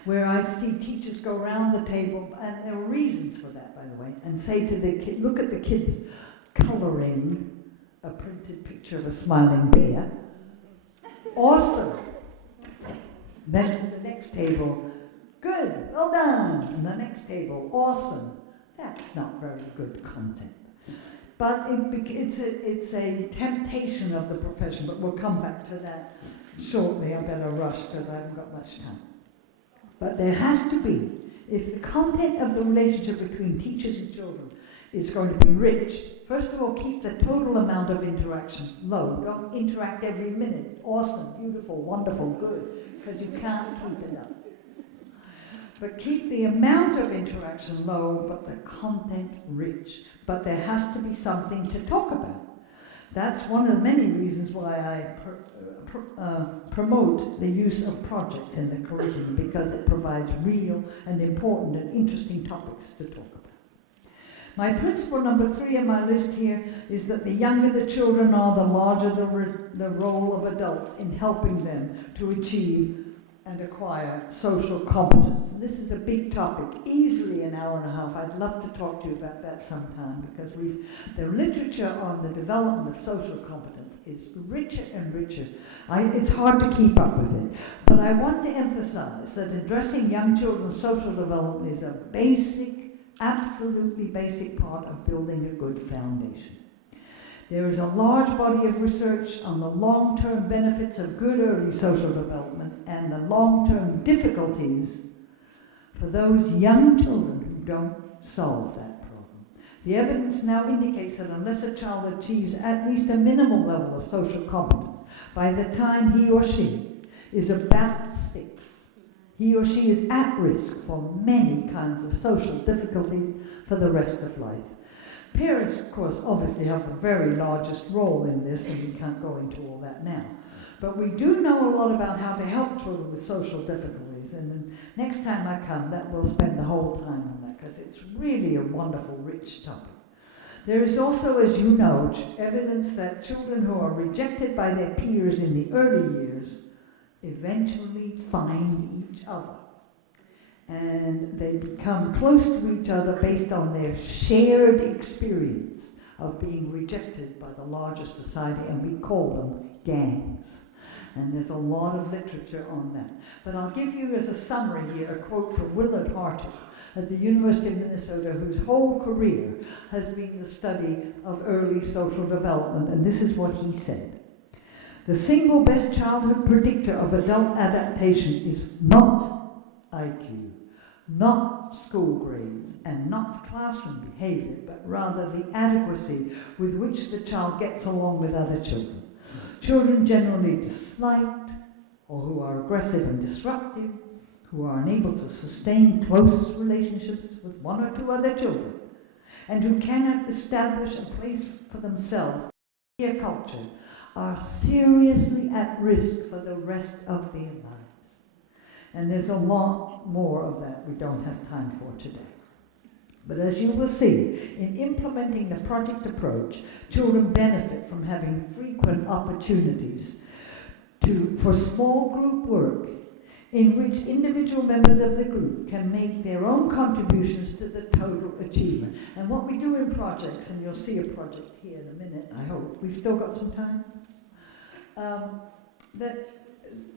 where I'd see teachers go around the table, and there were reasons for that, by the way, and say to the kid, look at the kids coloring a printed picture of a smiling bear. Awesome. Then to the next table, good, well done. And the next table, awesome. That's not very good content. But it's a temptation of the profession, but we'll come back to that shortly. I better rush because I haven't got much time. But there has to be, if the content of the relationship between teachers and children is going to be rich, first of all, keep the total amount of interaction low. Don't interact every minute. Awesome, beautiful, wonderful, good, because you can't keep it up. But keep the amount of interaction low, but the content rich. But there has to be something to talk about. That's one of the many reasons why I promote the use of projects in the curriculum, because it provides real and important and interesting topics to talk about. My principle number 3 on my list here is that the younger the children are, the larger the role of adults in helping them to achieve and acquire social competence. And this is a big topic, easily an hour and a half. I'd love to talk to you about that sometime, because the literature on the development of social competence is richer and richer. It's hard to keep up with it. But I want to emphasize that addressing young children's social development is a basic, absolutely basic part of building a good foundation. There is a large body of research on the long-term benefits of good early social development and the long-term difficulties for those young children who don't solve that problem. The evidence now indicates that unless a child achieves at least a minimal level of social competence, by the time he or she is about 6, he or she is at risk for many kinds of social difficulties for the rest of life. Parents, of course, obviously have the very largest role in this, and we can't go into all that now. But we do know a lot about how to help children with social difficulties, and then next time I come, we'll spend the whole time on that, because it's really a wonderful, rich topic. There is also, as you know, evidence that children who are rejected by their peers in the early years eventually find each other. And they become close to each other based on their shared experience of being rejected by the larger society, and we call them gangs. And there's a lot of literature on that. But I'll give you as a summary here a quote from Willard Hartig at the University of Minnesota, whose whole career has been the study of early social development, and this is what he said. The single best childhood predictor of adult adaptation is not IQ, not school grades, and not classroom behavior, but rather the adequacy with which the child gets along with other children. Children generally disliked, or who are aggressive and disruptive, who are unable to sustain close relationships with 1 or 2 other children, and who cannot establish a place for themselves in their culture, are seriously at risk for the rest of their lives. And there's a lot more of that we don't have time for today. But as you will see, in implementing the project approach, children benefit from having frequent opportunities for small group work in which individual members of the group can make their own contributions to the total achievement. And what we do in projects, and you'll see a project here in a minute, I hope. We've still got some time.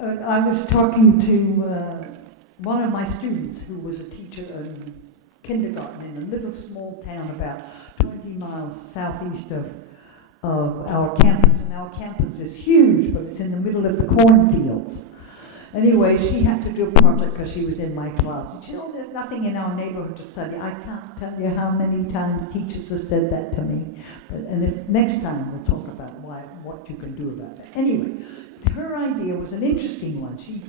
I was talking to one of my students who was a teacher in kindergarten in a little small town about 20 miles southeast of our campus. And our campus is huge, but it's in the middle of the cornfields. Anyway, she had to do a project because she was in my class. And she said, there's nothing in our neighborhood to study. I can't tell you how many times teachers have said that to me. And next time we'll talk about what you can do about it. Anyway, her idea was an interesting one. She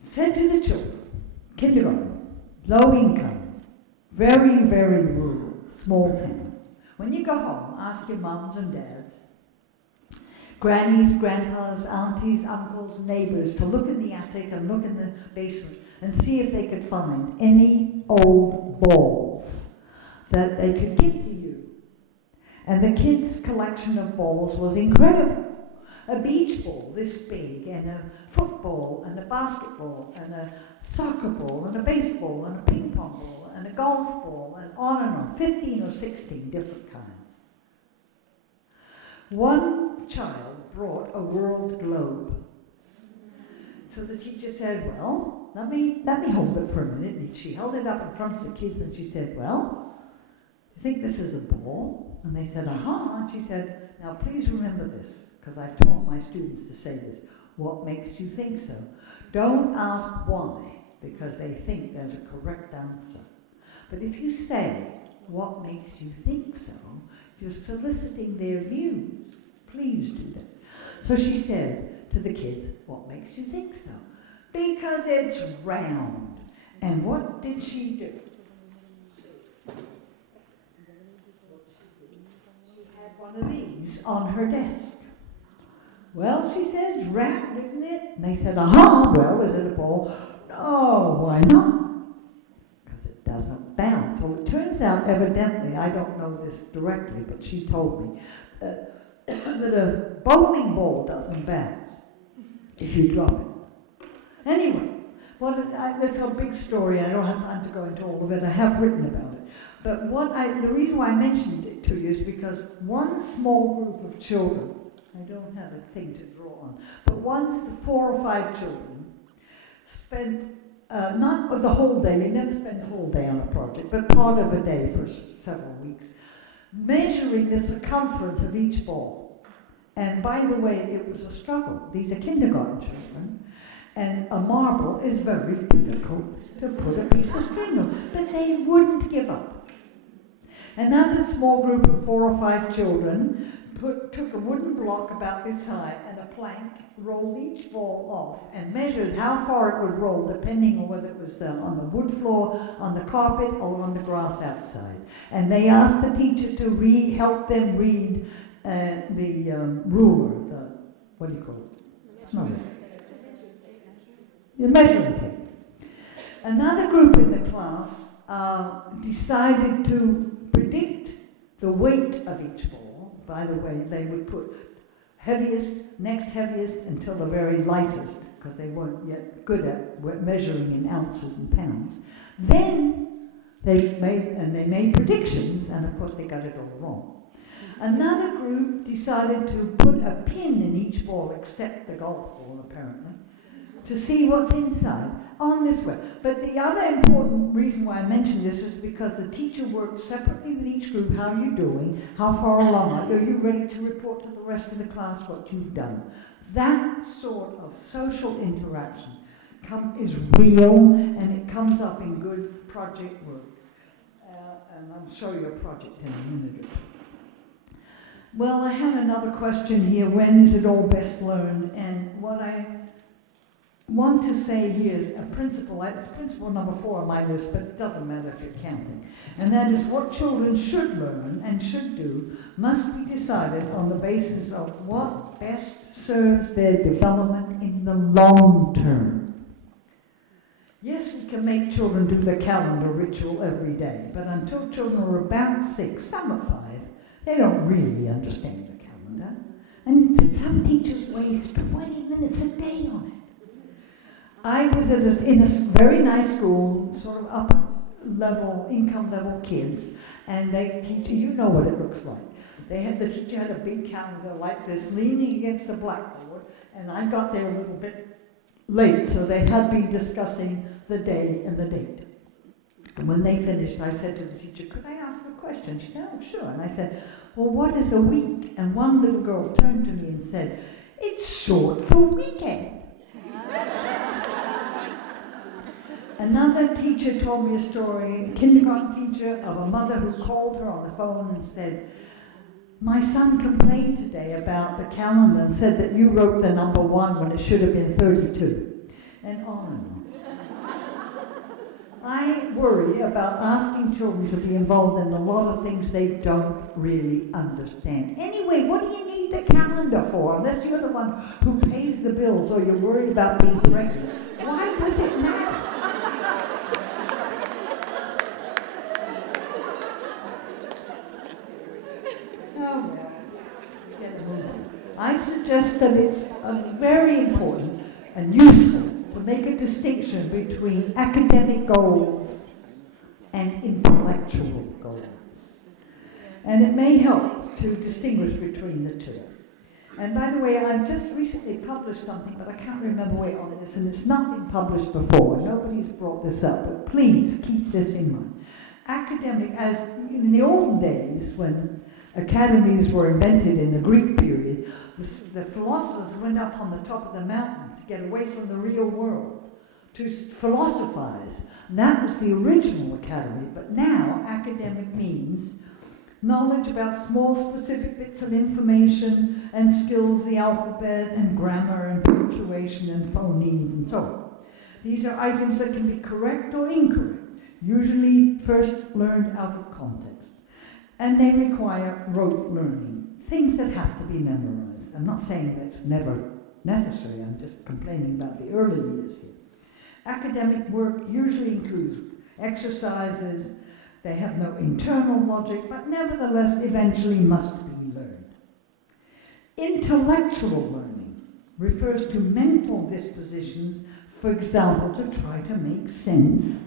said to the children, kindergarten, low income, very, very rural, small town. When you go home, ask your moms and dads, grannies, grandpas, aunties, uncles, neighbors to look in the attic and look in the basement and see if they could find any old balls that they could give to you. And the kids' collection of balls was incredible. A beach ball this big, and a football, and a basketball, and a soccer ball, and a baseball, and a ping pong ball, and a golf ball, and on, 15 or 16 different kinds. One child brought a world globe. So the teacher said, well, let me hold it for a minute. And she held it up in front of the kids and she said, well, think this is a ball? And they said, uh-huh. And she said, now please remember this, because I've taught my students to say this. What makes you think so? Don't ask why, because they think there's a correct answer. But if you say, what makes you think so, you're soliciting their views. Please do that. So she said to the kids, what makes you think so? Because it's round. And what did she do? She had one of these on her desk. Well, she said, it's round, isn't it? And they said, uh-huh. Well, is it a ball? No, why not? Because it doesn't bounce. Well, it turns out, evidently, I don't know this directly, but she told me, that a bowling ball doesn't bounce if you drop it. Anyway, that's a big story. I don't have time to go into all of it. I have written about it. But the reason why I mentioned it to you is because one small group of children, I don't have a thing to draw on, but once 4 or 5 children spent, not the whole day, they never spend the whole day on a project, but part of a day for several weeks, measuring the circumference of each ball. And by the way, it was a struggle. These are kindergarten children, and a marble is very difficult to put a piece of string on, but they wouldn't give up. Another small group of 4 or 5 children took a wooden block about this high and a plank, rolled each ball off, and measured how far it would roll, depending on whether it was on the wood floor, on the carpet, or on the grass outside. And they asked the teacher to help them read the ruler, what do you call it? No. The measuring tape. Another group in the class decided to predict the weight of each ball. By the way, they would put heaviest, next heaviest, until the very lightest, because they weren't yet good at measuring in ounces and pounds. Then they made predictions, and of course they got it all wrong. Another group decided to put a pin in each ball, except the golf ball apparently, to see what's inside on this way. But the other important reason why I mention this is because the teacher worked separately with each group. How are you doing? How far along are you? Are you ready to report to the rest of the class what you've done? That sort of social interaction is real, and it comes up in good project work. And I'll show you a project in a minute or two. Well, I had another question here. When is it all best learned? And what I want to say here is a principle, it's principle number 4 on my list, but it doesn't matter if you're counting. And that is what children should learn and should do must be decided on the basis of what best serves their development in the long term. Yes, we can make children do the calendar ritual every day, but until children are about 6, some are 5, they don't really understand the calendar. And some teachers waste 20 minutes a day on it. I was in a very nice school, sort of up-level, income-level kids, and they teach you know what it looks like. The teacher had a big calendar like this, leaning against the blackboard, and I got there a little bit late, so they had been discussing the day and the date. And when they finished, I said to the teacher, could I ask a question? She said, oh, sure. And I said, well, what is a week? And one little girl turned to me and said, it's short for weekend. Another teacher told me a story, a kindergarten teacher, of a mother who called her on the phone and said, my son complained today about the calendar and said that you wrote the number 1 when it should have been 32. And on and on. I worry about asking children to be involved in a lot of things they don't really understand. Anyway, what do you need the calendar for? Unless you're the one who pays the bills or you're worried about being pregnant. Why does it matter? I suggest that it's very important and useful to make a distinction between academic goals and intellectual goals. And it may help to distinguish between the two. And by the way, I've just recently published something, but I can't remember where on it is, and it's not been published before. Nobody's brought this up, but please keep this in mind. Academic, as in the olden days when academies were invented in the Greek period, the philosophers went up on the top of the mountain to get away from the real world, to philosophize. And that was the original academy, but now academic means knowledge about small specific bits of information and skills, the alphabet and grammar and punctuation and phonemes and so on. These are items that can be correct or incorrect, usually first learned out of context. And they require rote learning, things that have to be memorized. I'm not saying that's never necessary, I'm just complaining about the early years here. Academic work usually includes exercises. They have no internal logic, but nevertheless eventually must be learned. Intellectual learning refers to mental dispositions, for example, to try to make sense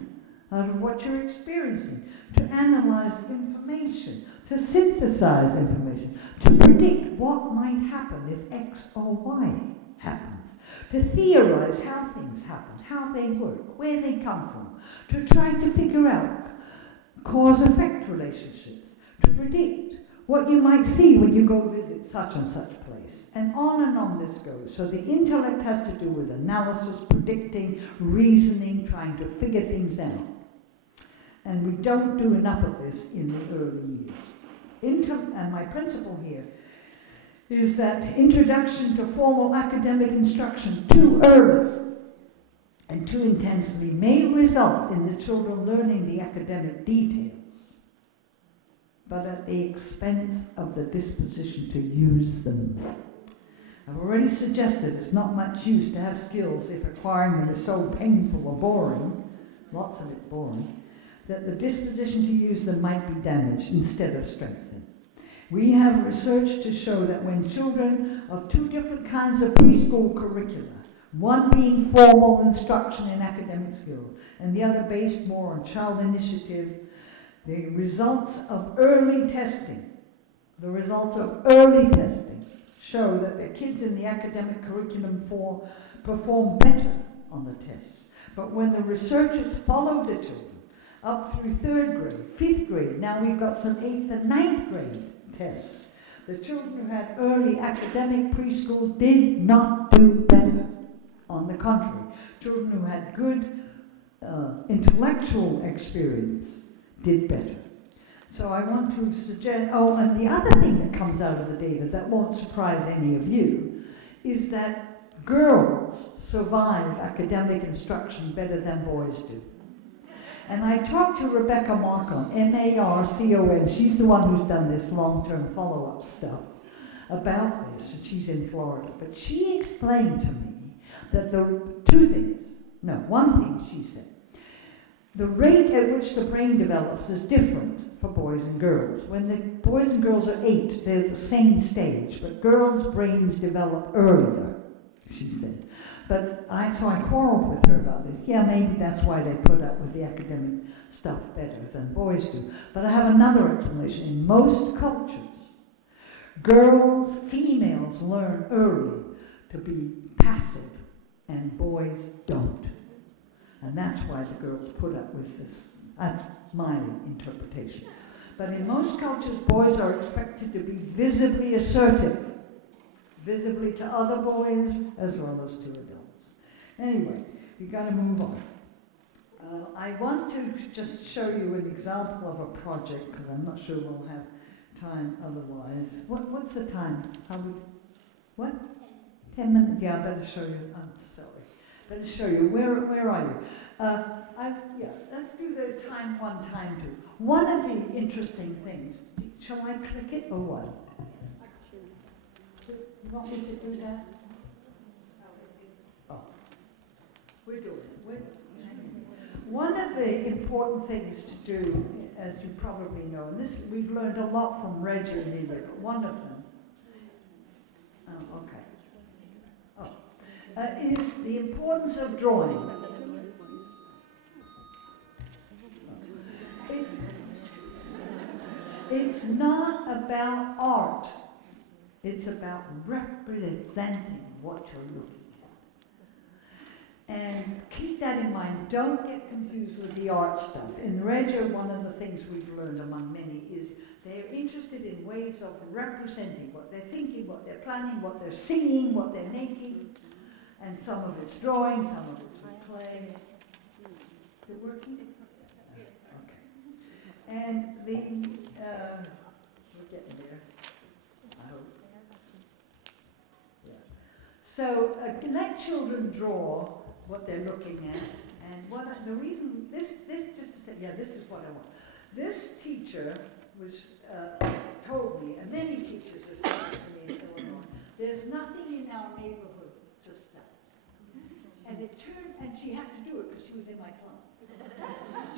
out of what you're experiencing, to analyze information, to synthesize information, to predict what might happen if X or Y happens, to theorize how things happen, how they work, where they come from, to try to figure out cause-effect relationships, to predict what you might see when you go visit such and such place, and on this goes. So the intellect has to do with analysis, predicting, reasoning, trying to figure things out. And we don't do enough of this in the early years. And my principle here is that introduction to formal academic instruction too early and too intensely may result in the children learning the academic details, but at the expense of the disposition to use them. I've already suggested it's not much use to have skills if acquiring them is so painful or boring, lots of it boring, that the disposition to use them might be damaged instead of strengthened. We have research to show that when children of two different kinds of preschool curricula, one being formal instruction in academic skills and the other based more on child initiative, the results of early testing show that the kids in the academic curriculum perform better on the tests. But when the researchers followed the children up through 3rd grade, 5th grade, now we've got some 8th and 9th grade tests, the children who had early academic preschool did not do better. On the contrary, children who had good intellectual experience did better. So I want to suggest, and the other thing that comes out of the data that won't surprise any of you is that girls survive academic instruction better than boys do. And I talked to Rebecca Marcon, M-A-R-C-O-N, she's the one who's done this long-term follow-up stuff about this, and she's in Florida. But she explained to me that one thing she said, the rate at which the brain develops is different for boys and girls. When the boys and girls are 8, they're the same stage, but girls' brains develop earlier, she said. So I quarreled with her about this. Yeah, maybe that's why they put up with the academic stuff better than boys do. But I have another explanation. In most cultures, females learn early to be passive, and boys don't. And that's why the girls put up with this. That's my interpretation. But in most cultures, boys are expected to be visibly assertive, visibly to other boys as well as to adults. Anyway, we've got to move on. I want to just show you an example of a project, because I'm not sure we'll have time otherwise. What's the time? What? 10 minutes? Yeah, I better show you. I'm sorry. Better show you. Where are you? Let's do the time 2. One of the interesting things, shall I click it or what? You want me to do that? Oh. We're doing it. One of the important things to do, as you probably know, and this we've learned a lot from Reg and Lilian, but one of them, is the importance of drawing. It's not about art. It's about representing what you're looking And keep that in mind. Don't get confused with the art stuff. In Reggio, one of the things we've learned among many is they're interested in ways of representing what they're thinking, what they're planning, what they're singing, what they're making. And some of it's drawing, some of it's with clay. Is it working? Okay. And we're getting there, I hope. Yeah. So let children draw what they're looking at, and the reason this just to say, yeah, this is what I want. This teacher was told me, and many teachers have said to me in Illinois, there's nothing in our neighborhood to study. And she had to do it because she was in my class. It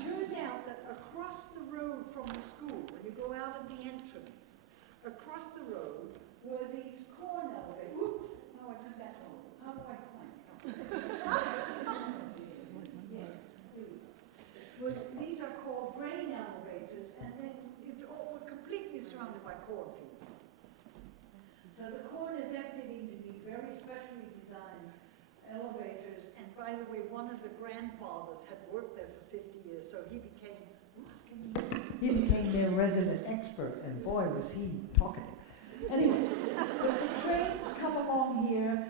turned out that across the road from the school, when you go out of the entrance, across the road were these corn elevators. Oops, no, I took that wrong. How do I point? Well, these are called grain elevators, and then we're completely surrounded by cornfields. So the corn is emptied into these very specially designed elevators, and by the way, one of the grandfathers had worked there for 50 years, so he became their resident expert, and boy, was he talkative. Anyway, the trains come along here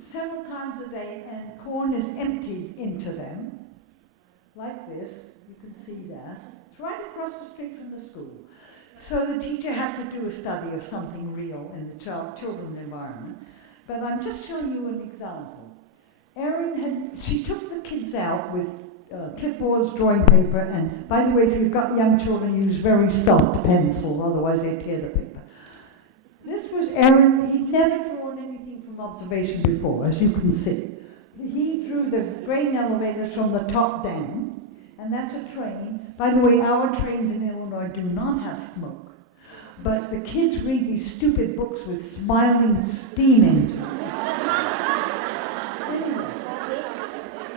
several times a day, and corn is emptied into them, like this. You can see that. It's right across the street from the school. So the teacher had to do a study of something real in the children's environment. But I'm just showing you an example. She took the kids out with clipboards, drawing paper, and by the way, if you've got young children, use very soft pencils, otherwise they tear the paper. This was Aaron. He'd never drawn anything from observation before, as you can see. He drew the grain elevators from the top down, and that's a train. By the way, our trains in Illinois do not have smoke, but the kids read these stupid books with smiling steam engines.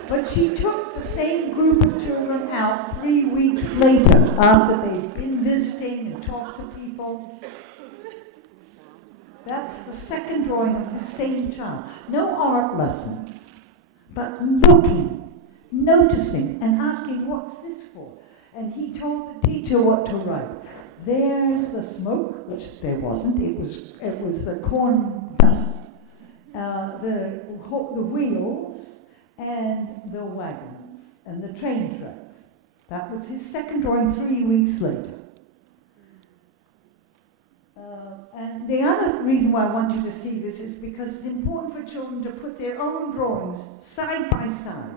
But she took the same group of children out 3 weeks later, after they'd been visiting and talked to people. That's the second drawing of the same child. No art lessons, but looking, noticing, and asking, what's this for? And he told the teacher what to write. There's the smoke, which there wasn't. It was the corn dust, the wheels, and the wagons, and the train tracks. That was his second drawing 3 weeks later. And the other reason why I want you to see this is because it's important for children to put their own drawings side by side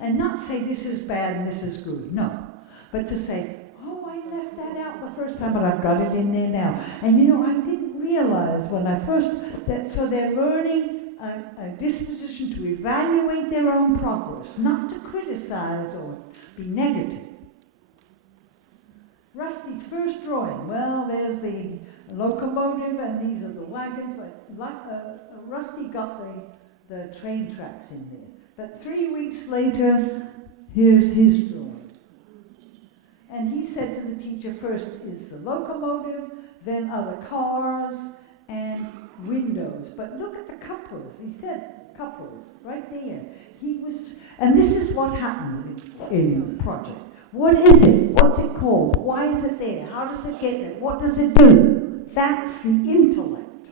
and not say this is bad and this is good, no. But to say, oh, I left that out the first time, but I've got it in there now. And you know, I didn't realize when I first, so they're learning a disposition to evaluate their own progress, not to criticize or be negative. Rusty's first drawing, well, there's the locomotive and these are the wagons, but Rusty got the train tracks in there. But 3 weeks later, here's his drawing. And he said to the teacher, first is the locomotive, then are the cars and windows. But look at the couplers. He said couplers right there. And this is what happens in the project. What is it? What's it called? Why is it there? How does it get there? What does it do? That's the intellect.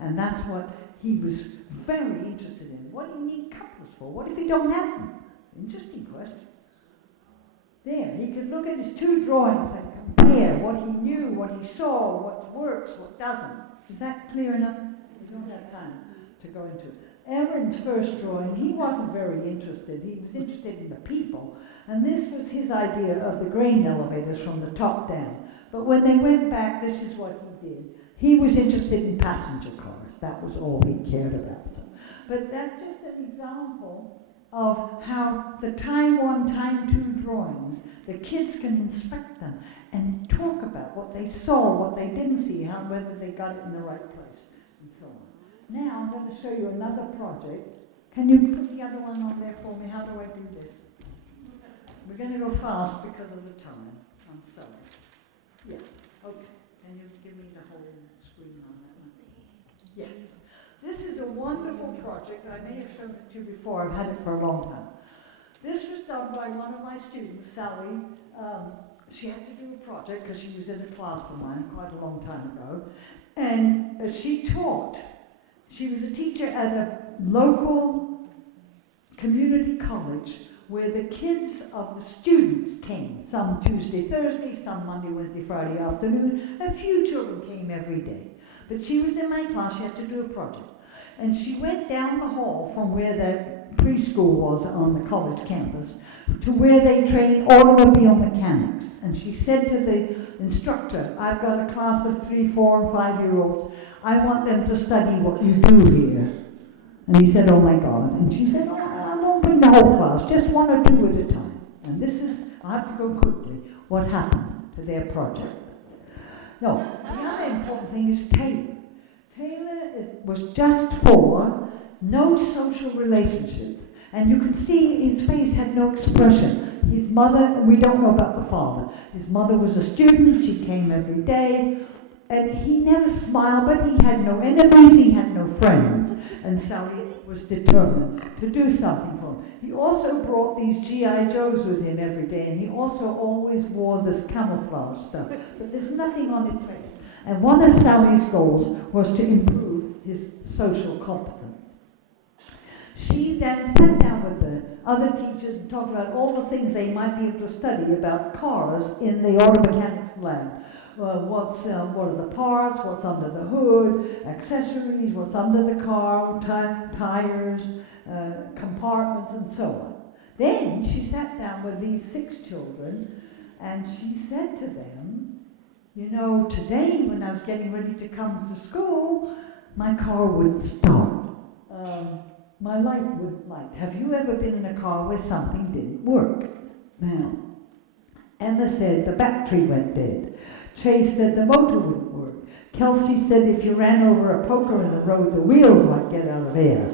And that's what he was very interested in. What do you need couplers for? What if you don't have them? Interesting question. There, he could look at his two drawings and compare what he knew, what he saw, what works, what doesn't. Is that clear enough? We don't have time to go into it. Aaron's first drawing, he wasn't very interested. He was interested in the people. And this was his idea of the grain elevators from the top down. But when they went back, this is what he did. He was interested in passenger cars. That was all he cared about. But that's just an example of how the time 1, time 2 drawings, the kids can inspect them and talk about what they saw, what they didn't see, whether they got it in the right place, and so on. Now I'm going to show you another project. Can you put the other one on there for me? How do I do this? We're going to go fast because of the time. I'm sorry. Yeah, okay. Can you give me the whole screen on that one? Yes. This is a wonderful project. I may have shown it to you before. I've had it for a long time. This was done by one of my students, Sally. She had to do a project because she was in a class of mine quite a long time ago. And she taught. She was a teacher at a local community college where the kids of the students came. Some Tuesday, Thursday, some Monday, Wednesday, Friday afternoon. A few children came every day. But she was in my class. She had to do a project. And she went down the hall from where the preschool was on the college campus to where they train automobile mechanics. And she said to the instructor, I've got a class of 3, 4, and 5-year-olds. I want them to study what you do here. And he said, oh my God. And she said, oh, I won't bring the whole class, just 1 or 2 at a time. And this is, I have to go quickly, what happened to their project. No, the other important thing is Taylor. Taylor was just for no social relationships. And you can see his face had no expression. His mother, we don't know about the father. His mother was a student, she came every day. And he never smiled, but he had no enemies, he had no friends. And Sally was determined to do something for him. He also brought these G.I. Joes with him every day, and he also always wore this camouflage stuff. But there's nothing on his face. And one of Sally's goals was to improve his social competence. She then sat down with the other teachers and talked about all the things they might be able to study about cars in the auto mechanics lab. What are the parts, what's under the hood, accessories, what's under the car, tires, compartments, and so on. Then she sat down with these 6 children and she said to them, you know, today when I was getting ready to come to school, my car wouldn't start. My light wouldn't light. Have you ever been in a car where something didn't work? Now, Emma said the battery went dead. Chase said the motor wouldn't work. Kelsey said if you ran over a poker in the road, the wheels might get out of air.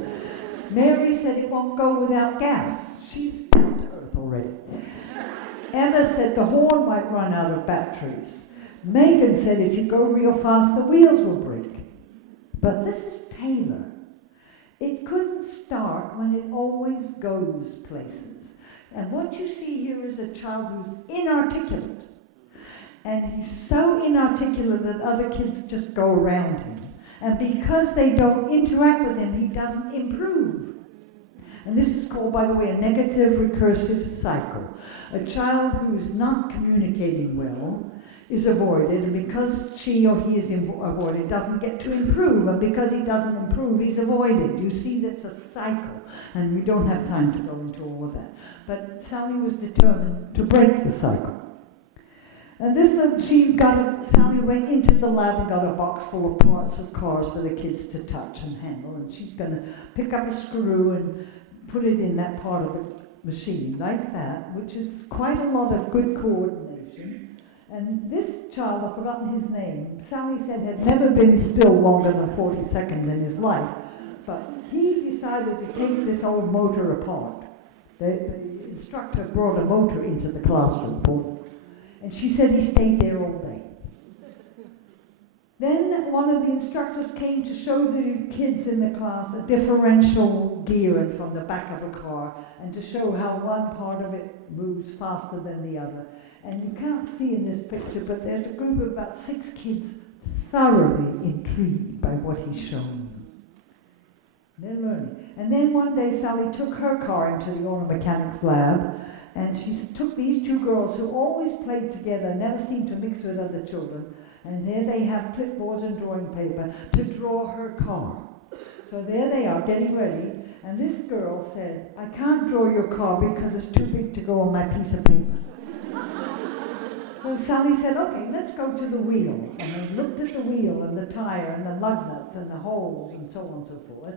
Mary said it won't go without gas. She's down to earth already. Emma said the horn might run out of batteries. Megan said if you go real fast, the wheels will break. But this is Taylor. It couldn't start when it always goes places. And what you see here is a child who's inarticulate. And he's so inarticulate that other kids just go around him. And because they don't interact with him, he doesn't improve. And this is called, by the way, a negative recursive cycle. A child who's not communicating well is avoided, and because she or he is avoided, doesn't get to improve, and because he doesn't improve, he's avoided. You see, that's a cycle, and we don't have time to go into all of that. But Sally was determined to break the cycle. And Sally went into the lab and got a box full of parts of cars for the kids to touch and handle, and she's going to pick up a screw and put it in that part of the machine, like that, which is quite a lot of good coordination. And this child, I've forgotten his name, Sally said had never been still longer than 40 seconds in his life, but he decided to take this old motor apart. The instructor brought a motor into the classroom for him. And she said he stayed there all day. Then one of the instructors came to show the kids in the class a differential gear from the back of a car and to show how one part of it moves faster than the other. And you can't see in this picture, but there's a group of about 6 kids thoroughly intrigued by what he's showing them. They're learning. And then one day Sally took her car into the auto mechanics lab, and she took these 2 girls who always played together, never seemed to mix with other children, and there they have clipboards and drawing paper to draw her car. So there they are, getting ready, and this girl said, I can't draw your car because it's too big to go on my piece of paper. So Sally said, okay, let's go to the wheel. And they looked at the wheel and the tire and the lug nuts and the holes and so on and so forth.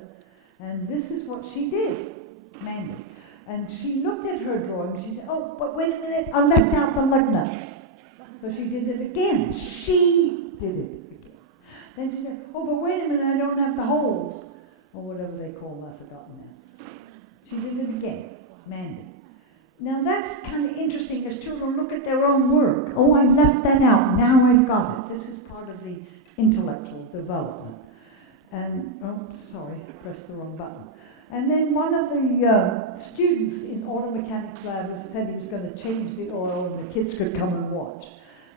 And this is what she did, Mandy. And she looked at her drawing. She said, oh, but wait a minute, I left out the lug nut. So she did it again. She did it again. Then she said, oh, but wait a minute, I don't have the holes. Or whatever they call that, I've forgotten that. She did it again, Mandy. Now that's kind of interesting as children look at their own work. Oh, I left that out, now I've got it. This is part of the intellectual development. And, oh, sorry, I pressed the wrong button. And then one of the students in auto mechanics lab said he was going to change the oil and the kids could come and watch.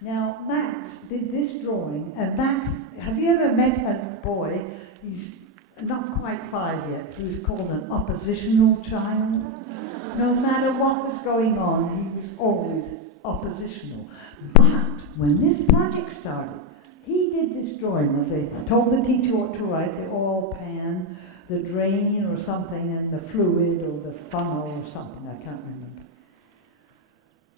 Now, Max did this drawing, and Max, have you ever met a boy, he's not quite 5 yet, who's called an oppositional child? No matter what was going on, he was always oppositional. But when this project started, he did this drawing of it, told the teacher what to write, the oil pan, the drain or something, and the fluid or the funnel or something, I can't remember.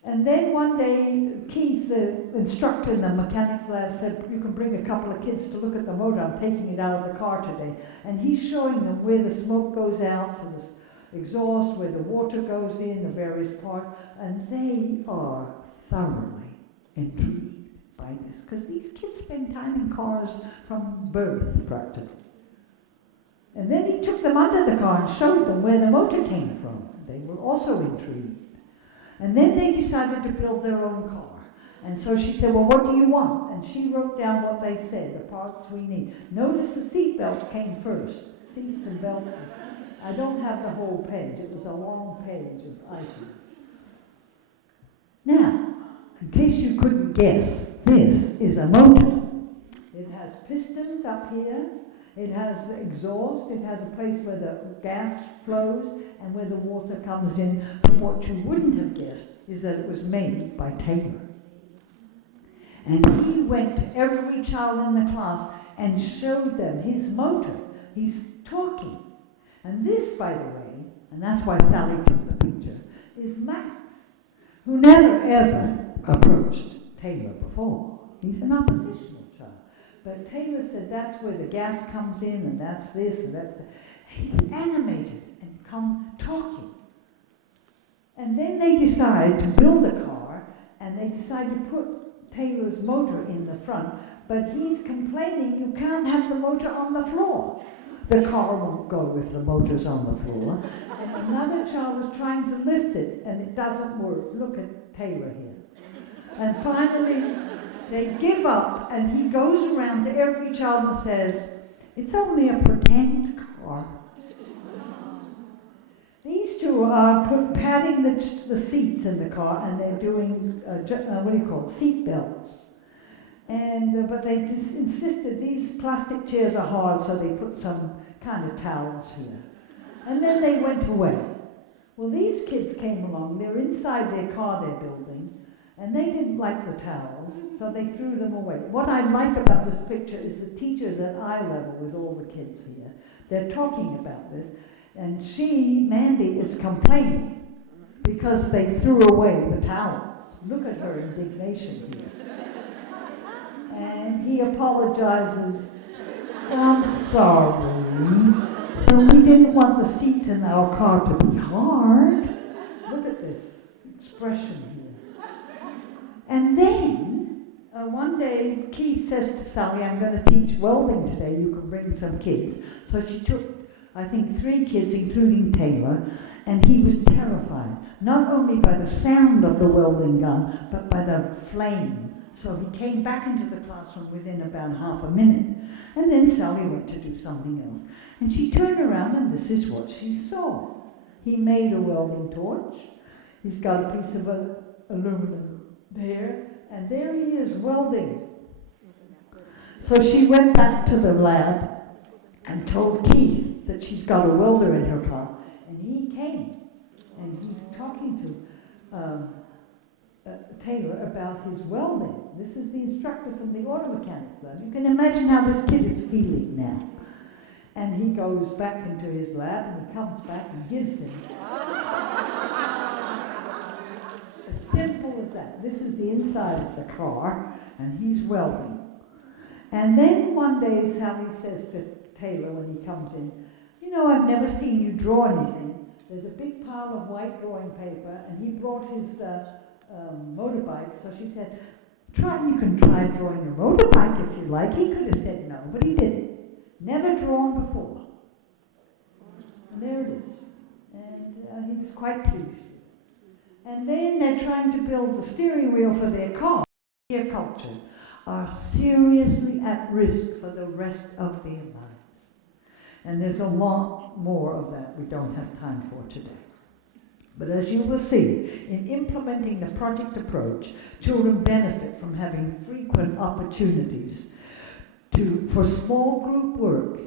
And then one day, Keith, the instructor in the mechanics lab, said, you can bring a couple of kids to look at the motor, I'm taking it out of the car today. And he's showing them where the smoke goes out for the exhaust, where the water goes in, the various parts, and they are thoroughly intrigued by this, because these kids spend time in cars from birth, practically. And then he took them under the car and showed them where the motor came from. They were also intrigued. And then they decided to build their own car. And so she said, well, what do you want? And she wrote down what they said, the parts we need. Notice the seat belt came first. Seats and belts. I don't have the whole page. It was a long page of items. Now, in case you couldn't guess, this is a motor. It has pistons up here. It has exhaust, it has a place where the gas flows and where the water comes in. But what you wouldn't have guessed is that it was made by Taylor. And he went to every child in the class and showed them his motor. He's talking. And this, by the way, and that's why Sally took the picture, is Max, who never ever approached Taylor before. He's an oppositional child. But Taylor said that's where the gas comes in, and that's this, and that's that. He's animated and come talking. And then they decide to build a car, and they decide to put Taylor's motor in the front, but he's complaining you can't have the motor on the floor. The car won't go if the motor's on the floor. And another child is trying to lift it, and it doesn't work. Look at Taylor here. And finally, they give up, and he goes around to every child and says, it's only a pretend car. These two are padding the seats in the car, and they're doing, seat belts. And, but they insisted these plastic chairs are hard, so they put some kind of towels here. And then they went away. Well, these kids came along, they're inside their car they're building, and they didn't like the towels, so they threw them away. What I like about this picture is the teacher's at eye level with all the kids here. They're talking about this, and Mandy, is complaining because they threw away the towels. Look at her indignation here. And he apologizes, I'm sorry, but we didn't want the seats in our car to be hard. Look at this expression here. And then, one day, Keith says to Sally, I'm going to teach welding today, you can bring some kids. So she took, I think, 3 kids, including Taylor, and he was terrified, not only by the sound of the welding gun, but by the flame. So he came back into the classroom within about half a minute. And then Sally went to do something else. And she turned around, and this is what she saw. He made a welding torch. He's got a piece of aluminum there, and there he is welding. So she went back to the lab and told Keith that she's got a welder in her car. And he came, and he's talking to Taylor about his welding. This is the instructor from the auto mechanics lab. You can imagine how this kid is feeling now. And he goes back into his lab, and he comes back and gives him. As simple as that. This is the inside of the car, and he's welding. And then one day Sally says to Taylor when he comes in, you know, I've never seen you draw anything. There's a big pile of white drawing paper, and he brought his motorbike, so she said, you can try drawing a motorbike if you like. He could have said no, but he didn't. Never drawn before. And there it is. And he was quite pleased. And then they're trying to build the steering wheel for their car. Their culture are seriously at risk for the rest of their lives. And there's a lot more of that we don't have time for today. But as you will see, in implementing the project approach, children benefit from having frequent opportunities for small group work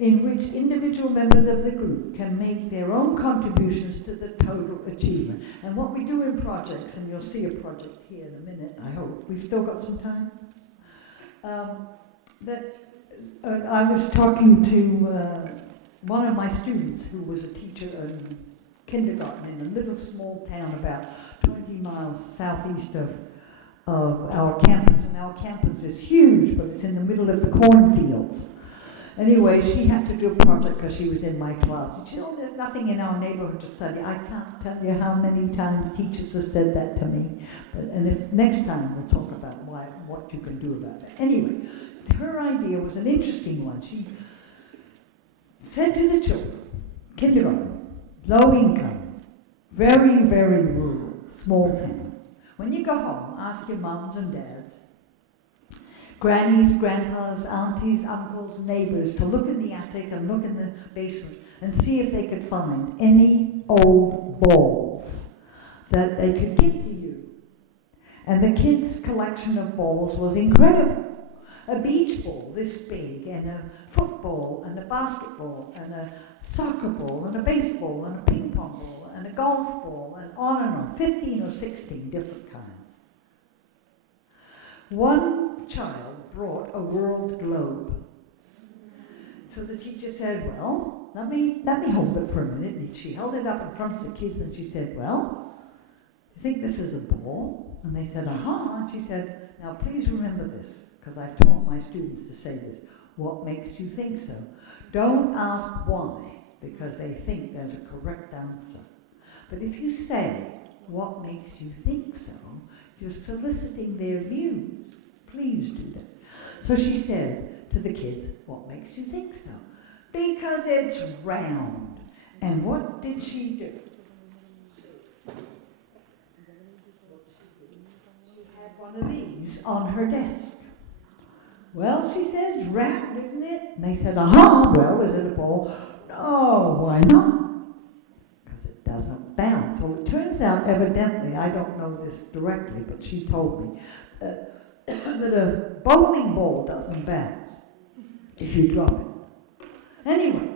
in which individual members of the group can make their own contributions to the total achievement. And what we do in projects, and you'll see a project here in a minute, I hope. We've still got some time. I was talking to one of my students who was a teacher in kindergarten in a little small town about 20 miles southeast of our campus. And our campus is huge, but it's in the middle of the cornfields. Anyway, she had to do a project because she was in my class. And she said, oh, there's nothing in our neighborhood to study. I can't tell you how many times teachers have said that to me. Next time we'll talk about what you can do about it. Anyway, her idea was an interesting one. She said to the children, kindergarten, low income, very, very rural, small town. When you go home, ask your moms and dads, grannies, grandpas, aunties, uncles, neighbors to look in the attic and look in the basement and see if they could find any old balls that they could give to you. And the kids' collection of balls was incredible. A beach ball this big, and a football, and a basketball, and a soccer ball, and a baseball, and a ping pong ball, and a golf ball, and on, 15 or 16 different kinds. One child brought a world globe. So the teacher said, well, let me hold it for a minute. And she held it up in front of the kids and she said, well, you think this is a ball? And they said, uh-huh. And she said, now please remember this, because I've taught my students to say this. What makes you think so? Don't ask why, because they think there's a correct answer. But if you say, what makes you think so, you're soliciting their views. Please do that. So she said to the kids, what makes you think so? Because it's round. And what did she do? She had one of these on her desk. Well, she said, it's round, isn't it? And they said, uh-huh. Well, is it a ball? No, why not? Because it doesn't bounce. Well, it turns out, evidently, I don't know this directly, but she told me, that a bowling ball doesn't bounce if you drop it. Anyway,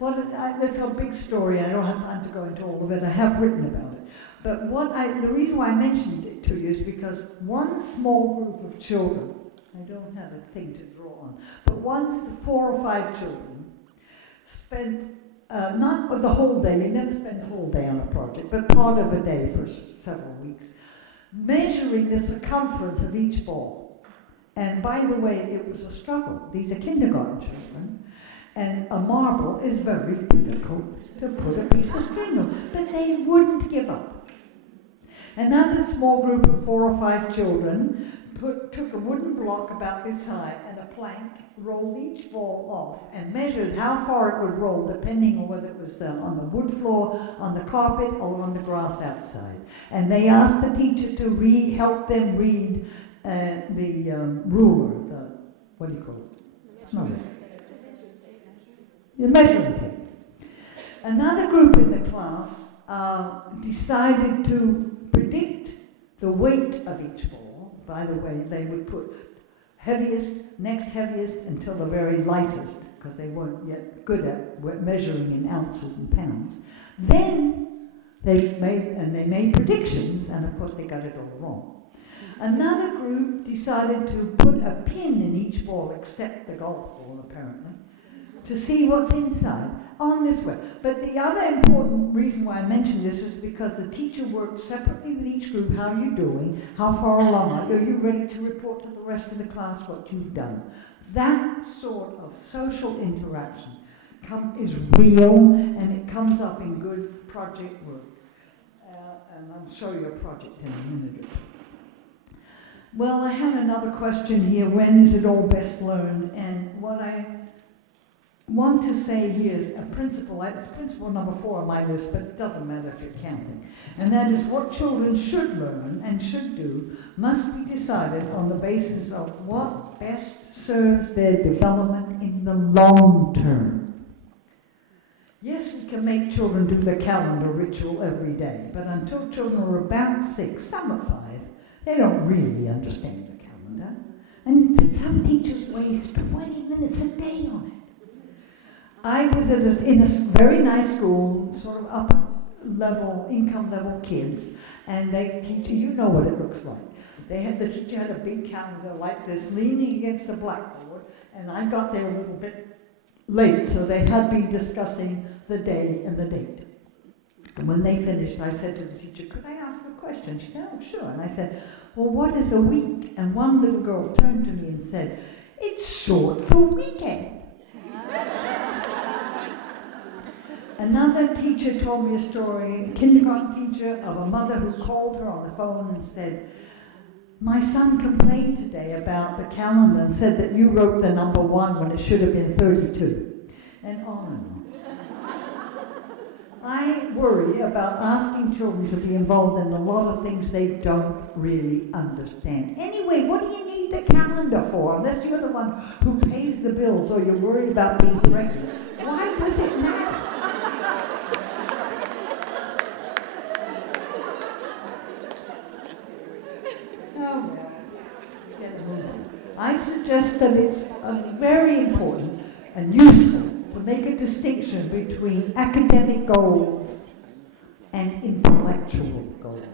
that's a big story. I don't have time to go into all of it. I have written about it. But the reason why I mentioned it to you is because one small group of children, I don't have a thing to draw on, but once 4 or 5 children spent, not the whole day, you never spend the whole day on a project, but part of a day for several weeks, measuring the circumference of each ball. And by the way, it was a struggle. These are kindergarten children, and a marble is very difficult to put a piece of string on, but they wouldn't give up. Another small group of 4 or 5 children took a wooden block about this high and a plank, rolled each ball off, and measured how far it would roll depending on whether it was on the wood floor, on the carpet, or on the grass outside. And they asked the teacher to help them read the ruler, what do you call it? The measuring tape. Another group in the class decided to predict the weight of each ball. By the way, they would put heaviest, next heaviest, until the very lightest, because they weren't yet good at measuring in ounces and pounds. Then they made predictions, and of course they got it all wrong. Another group decided to put a pin in each ball, except the golf ball apparently, to see what's inside on this way. But the other important reason why I mention this is because the teacher worked separately with each group. How are you doing? How far along are you? Are you ready to report to the rest of the class what you've done? That sort of social interaction is real, and it comes up in good project work. And I'll show you a project in a minute or two. Well, I had another question here. When is it all best learned? And what I want to say here is a principle. It's principle number 4 on my list, but it doesn't matter if you're counting. And that is what children should learn and should do must be decided on the basis of what best serves their development in the long term. Yes, we can make children do the calendar ritual every day, but until children are about 6, some are 5, they don't really understand the calendar. And some teachers waste 20 minutes a day on it. I was in a very nice school, sort of up-level, income-level kids, and they teach you know what it looks like. The teacher had a big calendar like this, leaning against the blackboard, and I got there a little bit late, so they had been discussing the day and the date. And when they finished, I said to the teacher, could I ask a question? She said, oh, sure. And I said, well, what is a week? And one little girl turned to me and said, it's short for weekend. Another teacher told me a story, a kindergarten teacher, of a mother who called her on the phone and said, my son complained today about the calendar and said that you wrote the number 1 when it should have been 32. And on and on. I worry about asking children to be involved in a lot of things they don't really understand. Anyway, what do you need the calendar for? Unless you're the one who pays the bills or you're worried about being pregnant. Why does it matter? I suggest that it's very important and useful to make a distinction between academic goals and intellectual goals.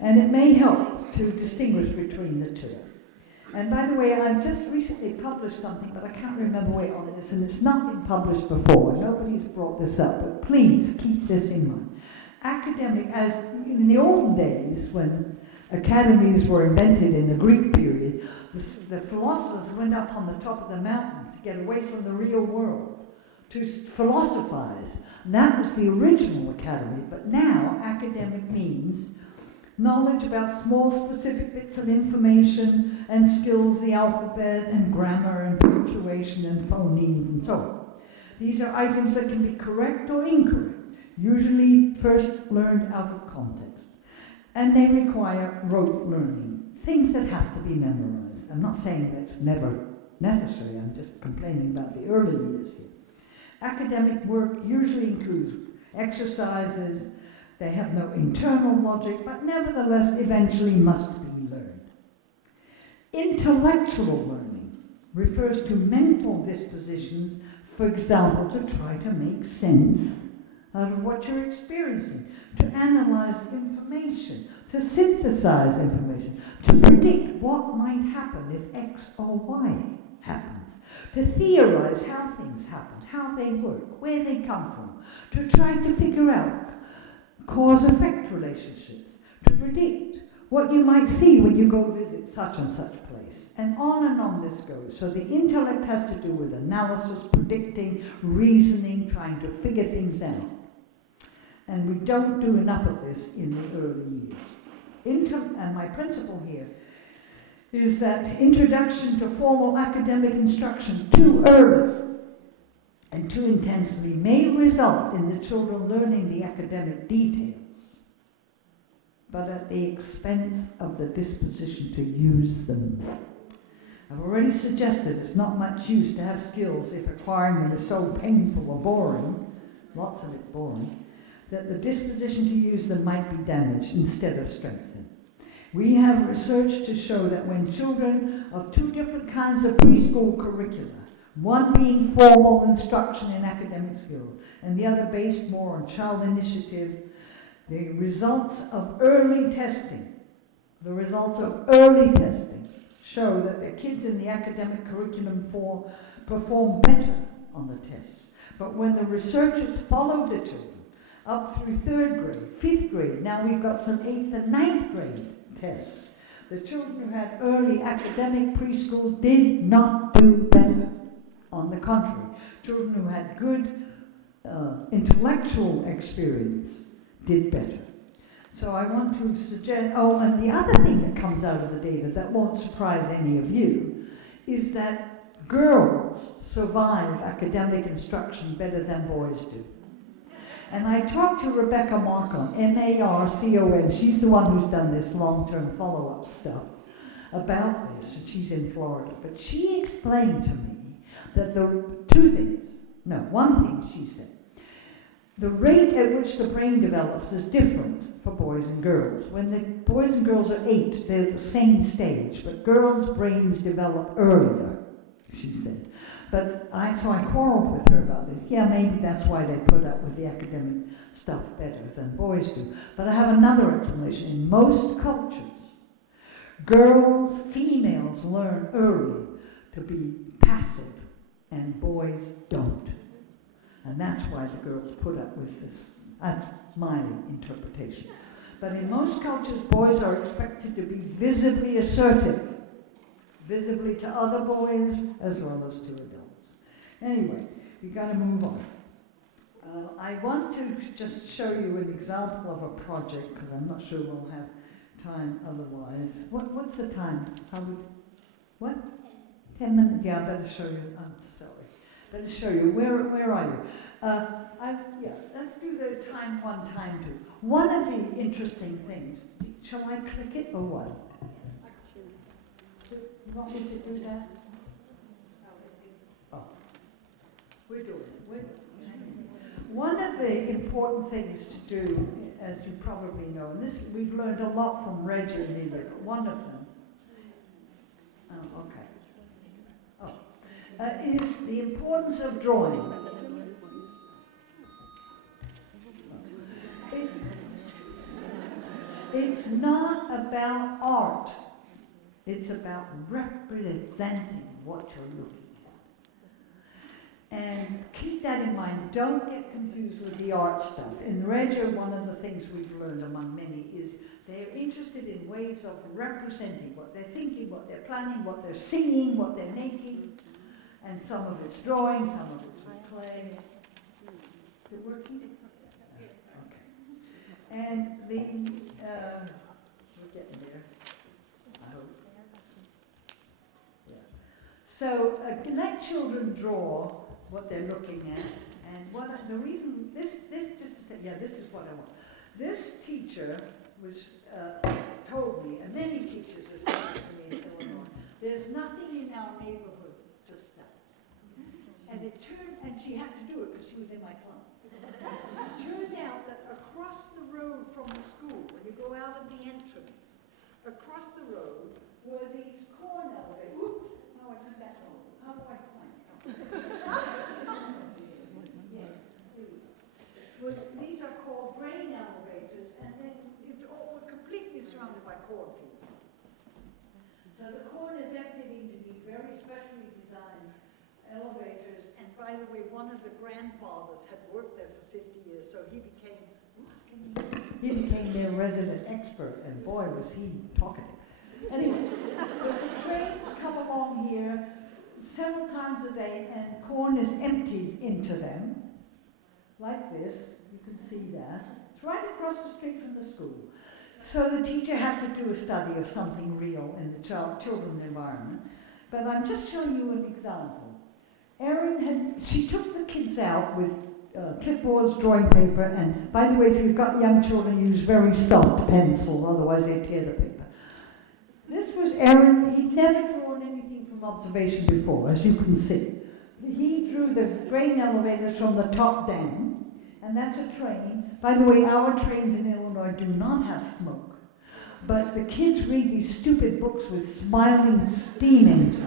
And it may help to distinguish between the two. And by the way, I've just recently published something, but I can't remember where on it is, and it's not been published before. Nobody's brought this up, but please keep this in mind. Academic, as in the olden days, when academies were invented in the Greek period, the philosophers went up on the top of the mountain to get away from the real world, to philosophize. And that was the original academy, but now academic means knowledge about small specific bits of information and skills, the alphabet and grammar and punctuation and phonemes and so on. These are items that can be correct or incorrect, usually first learned out of context. And they require rote learning, things that have to be memorized. I'm not saying that's never necessary, I'm just complaining about the early years here. Academic work usually includes exercises, they have no internal logic, but nevertheless eventually must be learned. Intellectual learning refers to mental dispositions, for example, to try to make sense out of what you're experiencing, to analyze information, to synthesize information, to predict what might happen if X or Y happens, to theorize how things happen, how they work, where they come from, to try to figure out cause-effect relationships, to predict what you might see when you go visit such and such place, and on this goes. So the intellect has to do with analysis, predicting, reasoning, trying to figure things out. And we don't do enough of this in the early years. And my principle here is that introduction to formal academic instruction too early and too intensely may result in the children learning the academic details, but at the expense of the disposition to use them. I've already suggested it's not much use to have skills if acquiring them is so painful or boring, lots of it boring, that the disposition to use them might be damaged instead of strengthened. We have research to show that when children of two different kinds of preschool curricula, one being formal instruction in academic skills and the other based more on child initiative, the results of early testing show that the kids in the academic curriculum perform better on the tests. But when the researchers followed the children up through 3rd grade, 5th grade, now we've got some 8th and 9th grade tests, the children who had early academic preschool did not do better. On the contrary, children who had good intellectual experience did better. So I want to suggest, and the other thing that comes out of the data that won't surprise any of you is that girls survive academic instruction better than boys do. And I talked to Rebecca Marcon, M-A-R-C-O-N, she's the one who's done this long-term follow-up stuff about this, and she's in Florida. But she explained to me that there are two things. No, one thing, she said. The rate at which the brain develops is different for boys and girls. When the boys and girls are 8, they're at the same stage, but girls' brains develop earlier, she said. So I quarreled with her about this. Yeah, maybe that's why they put up with the academic stuff better than boys do. But I have another explanation. In most cultures, females learn early to be passive, and boys don't. And that's why the girls put up with this. That's my interpretation. But in most cultures, boys are expected to be visibly assertive, visibly to other boys as well as to adults. Anyway, we've got to move on. I want to just show you an example of a project, because I'm not sure we'll have time otherwise. What's the time? What? 10 minutes? Yeah, I better show you. I'm sorry. Better show you. Where are you? Let's do the time 2. One of the interesting things, shall I click it or what? You want me to do that? Oh. We're doing it. One of the important things to do, as you probably know, and this we've learned a lot from Reg and Lilian, but one of them, is the importance of drawing. It's not about art. It's about representing what you're looking at. And keep that in mind. Don't get confused with the art stuff. In Reggio, one of the things we've learned among many is they're interested in ways of representing what they're thinking, what they're planning, what they're singing, what they're making. And some of it's drawing, some of it's with clay. Is it working? Okay. And we're getting there, I hope. Yeah. So let children draw what they're looking at, and the reason this just to say, this is what I want. This teacher was told me, and many teachers have said to me in Illinois, there's nothing in our neighborhood to study. And she had to do it because she was in my class. It turned out that across the road from the school, when you go out of the entrance, across the road were these corn elevators. Oops, now I took that wrong. How do I point? Well, these are called grain elevators, and then we're completely surrounded by cornfields. So the corn is emptied into these very specially designed elevators, and by the way, one of the grandfathers had worked there for 50 years, so he became their resident expert, and boy, was he talkative. Anyway, the trains come along here several times a day, and corn is emptied into them, like this. You can see that. It's right across the street from the school. So the teacher had to do a study of something real in the children's environment. But I'm just showing you an example. She took the kids out with clipboards, drawing paper, and by the way, if you've got young children, use very soft pencil, otherwise they tear the paper. This was Aaron. He'd never drawn anything from observation before, as you can see. He drew the grain elevators from the top down, and that's a train. By the way, our trains in Illinois do not have smoke, but the kids read these stupid books with smiling steam engines.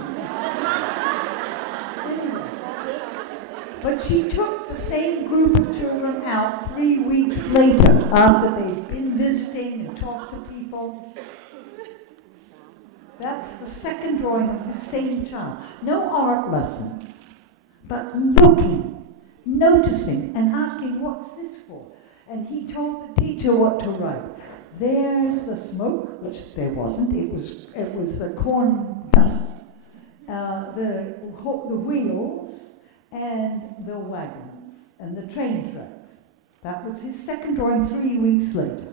But she took the same group of children out 3 weeks later, after they'd been visiting and talked to people. That's the second drawing of the same child. No art lessons, but looking, noticing, and asking, what's this for? And he told the teacher what to write. There's the smoke, which there wasn't. It was the corn dust, the wheels, and the wagons, and the train tracks. That was his second drawing 3 weeks later.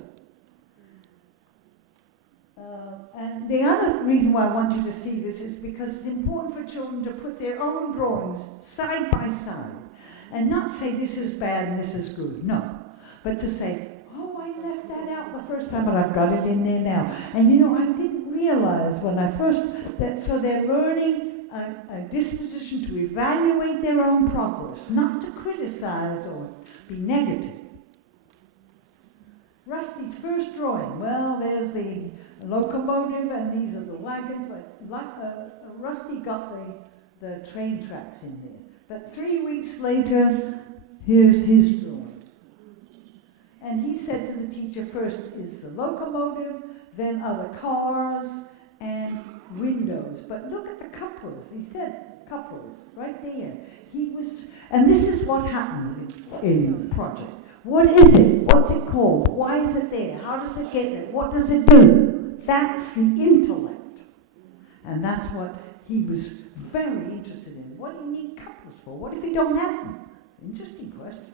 And the other reason why I want you to see this is because it's important for children to put their own drawings side by side and not say this is bad and this is good, no. But to say, oh, I left that out the first time, but I've got it in there now. And I didn't realize when I first, so they're learning a disposition to evaluate their own progress, not to criticize or be negative. Rusty's first drawing, well, there's the locomotive and these are the wagons, but Rusty got the train tracks in there. But 3 weeks later, here's his drawing. And he said to the teacher, first is the locomotive, then are the cars and windows. But look at the couplers. He said couplers right there. And this is what happens in the project. What is it? What's it called? Why is it there? How does it get there? What does it do? That's the intellect. And that's what he was very interested in. What do you need couplers for? What if you don't have them? Interesting question.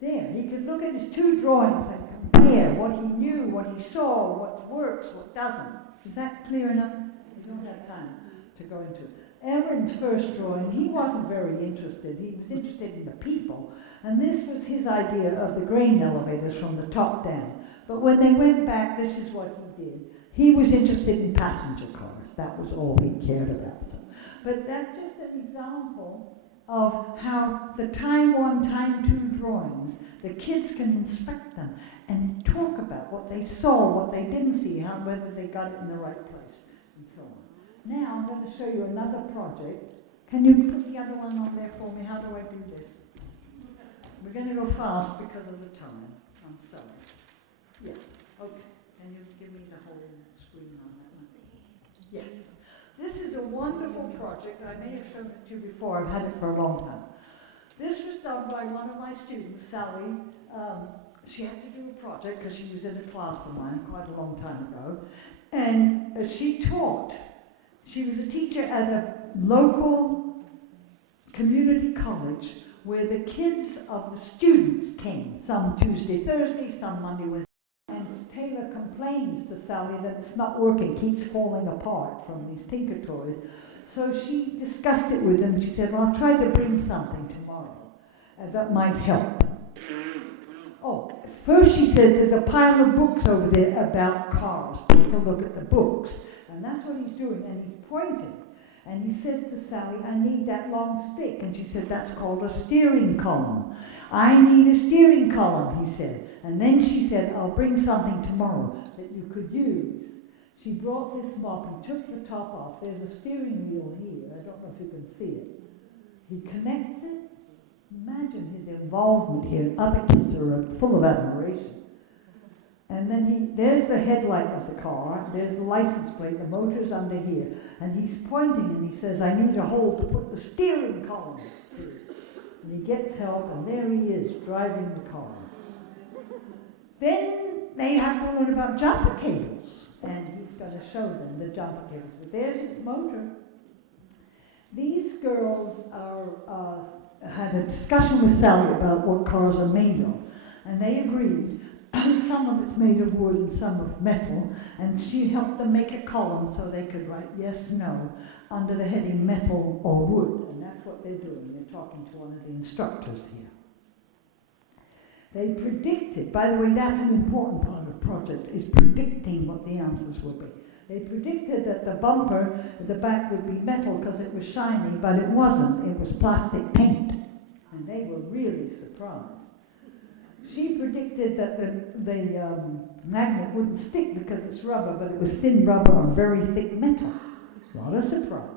There, he could look at his two drawings and compare what he knew, what he saw, what works, what doesn't. Is that clear enough? We don't have time to go into it. Aaron's first drawing, he wasn't very interested. He was interested in the people. And this was his idea of the grain elevators from the top down. But when they went back, this is what he did. He was interested in passenger cars. That was all he cared about. So, but that's just an example of how the time 1, time 2 drawings, the kids can inspect them and talk about what they saw, what they didn't see, whether they got it in the right place, and so on. Now I'm going to show you another project. Can you put the other one on there for me? How do I do this? We're going to go fast because of the time. I'm sorry. Yeah, okay. Can you give me the whole screen on that one? Yes. This is a wonderful project. I may have shown it to you before. I've had it for a long time. This was done by one of my students, Sally. She had to do a project because she was in a class of mine quite a long time ago. And she taught. She was a teacher at a local community college where the kids of the students came, some Tuesday, Thursday, some Monday, Wednesday. And Taylor complains to Sally that it's not working, keeps falling apart from these Tinker Toys. So she discussed it with him. She said, well, I'll try to bring something tomorrow that might help. Oh, first she says there's a pile of books over there about cars. Take a look at the books. And that's what he's doing, and he's pointing. And he says to Sally, I need that long stick. And she said, that's called a steering column. I need a steering column, he said. And then she said, I'll bring something tomorrow that you could use. She brought this mop and took the top off. There's a steering wheel here. I don't know if you can see it. He connects it. Imagine his involvement here. Other kids are full of admiration. And then there's the headlight of the car, there's the license plate, the motor's under here. And he's pointing and he says, I need a hole to put the steering column through. And he gets help and there he is, driving the car. Then they have to learn about jumper cables. And he's going to show them the jumper cables. But there's his motor. These girls had a discussion with Sally about what cars are made of. And they agreed. Some of it's made of wood and some of metal, and she helped them make a column so they could write yes, no, under the heading metal or wood, and that's what they're doing. They're talking to one of the instructors here. They predicted, by the way, that's an important part of the project, is predicting what the answers will be. They predicted that the bumper at the back would be metal because it was shiny, but it wasn't. It was plastic paint, and they were really surprised. She predicted that the magnet wouldn't stick because it's rubber, but it was thin rubber on very thick metal. A lot of surprises.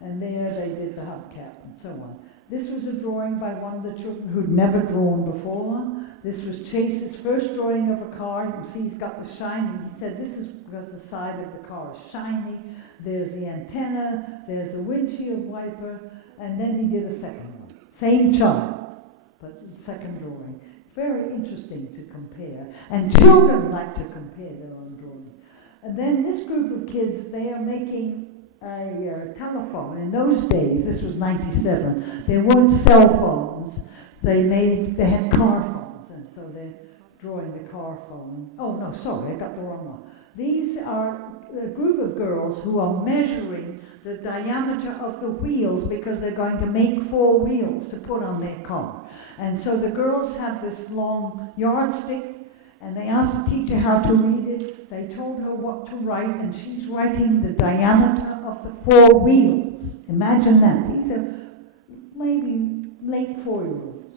And there they did the hubcap and so on. This was a drawing by one of the children who'd never drawn before. This was Chase's first drawing of a car. You can see he's got the shiny. He said this is because the side of the car is shiny. There's the antenna, there's the windshield wiper, and then he did a second one. Same child, but second drawing. Very interesting to compare. And children like to compare their own drawing. And then this group of kids, they are making a telephone. In those days, this was 97, there weren't cell phones. They had car phones, and so they're drawing the car phone. Oh no, sorry, I got the wrong one. These are a group of girls who are measuring the diameter of the wheels because they're going to make 4 wheels to put on their car. And so the girls have this long yardstick and they asked the teacher how to read it. They told her what to write, and she's writing the diameter of the 4 wheels. Imagine that. These are maybe late 4-year-olds.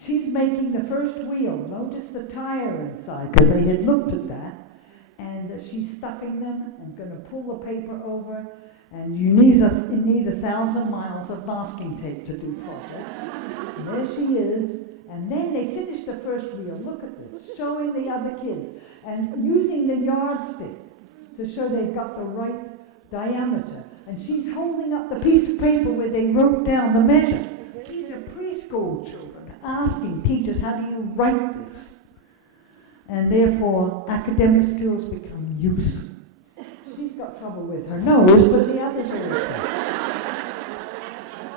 She's making the first wheel. Notice the tire inside, because they had looked at that. And she's stuffing them and going to pull the paper over. And you need 1,000 miles of masking tape to do properly. And there she is. And then they finish the first wheel. Look at this, showing the other kids. And using the yardstick to show they've got the right diameter. And she's holding up the piece of paper where they wrote down the measure. These are preschool children asking teachers, how do you write this? And therefore, academic skills become useful. She's got trouble with her nose, but the others are okay.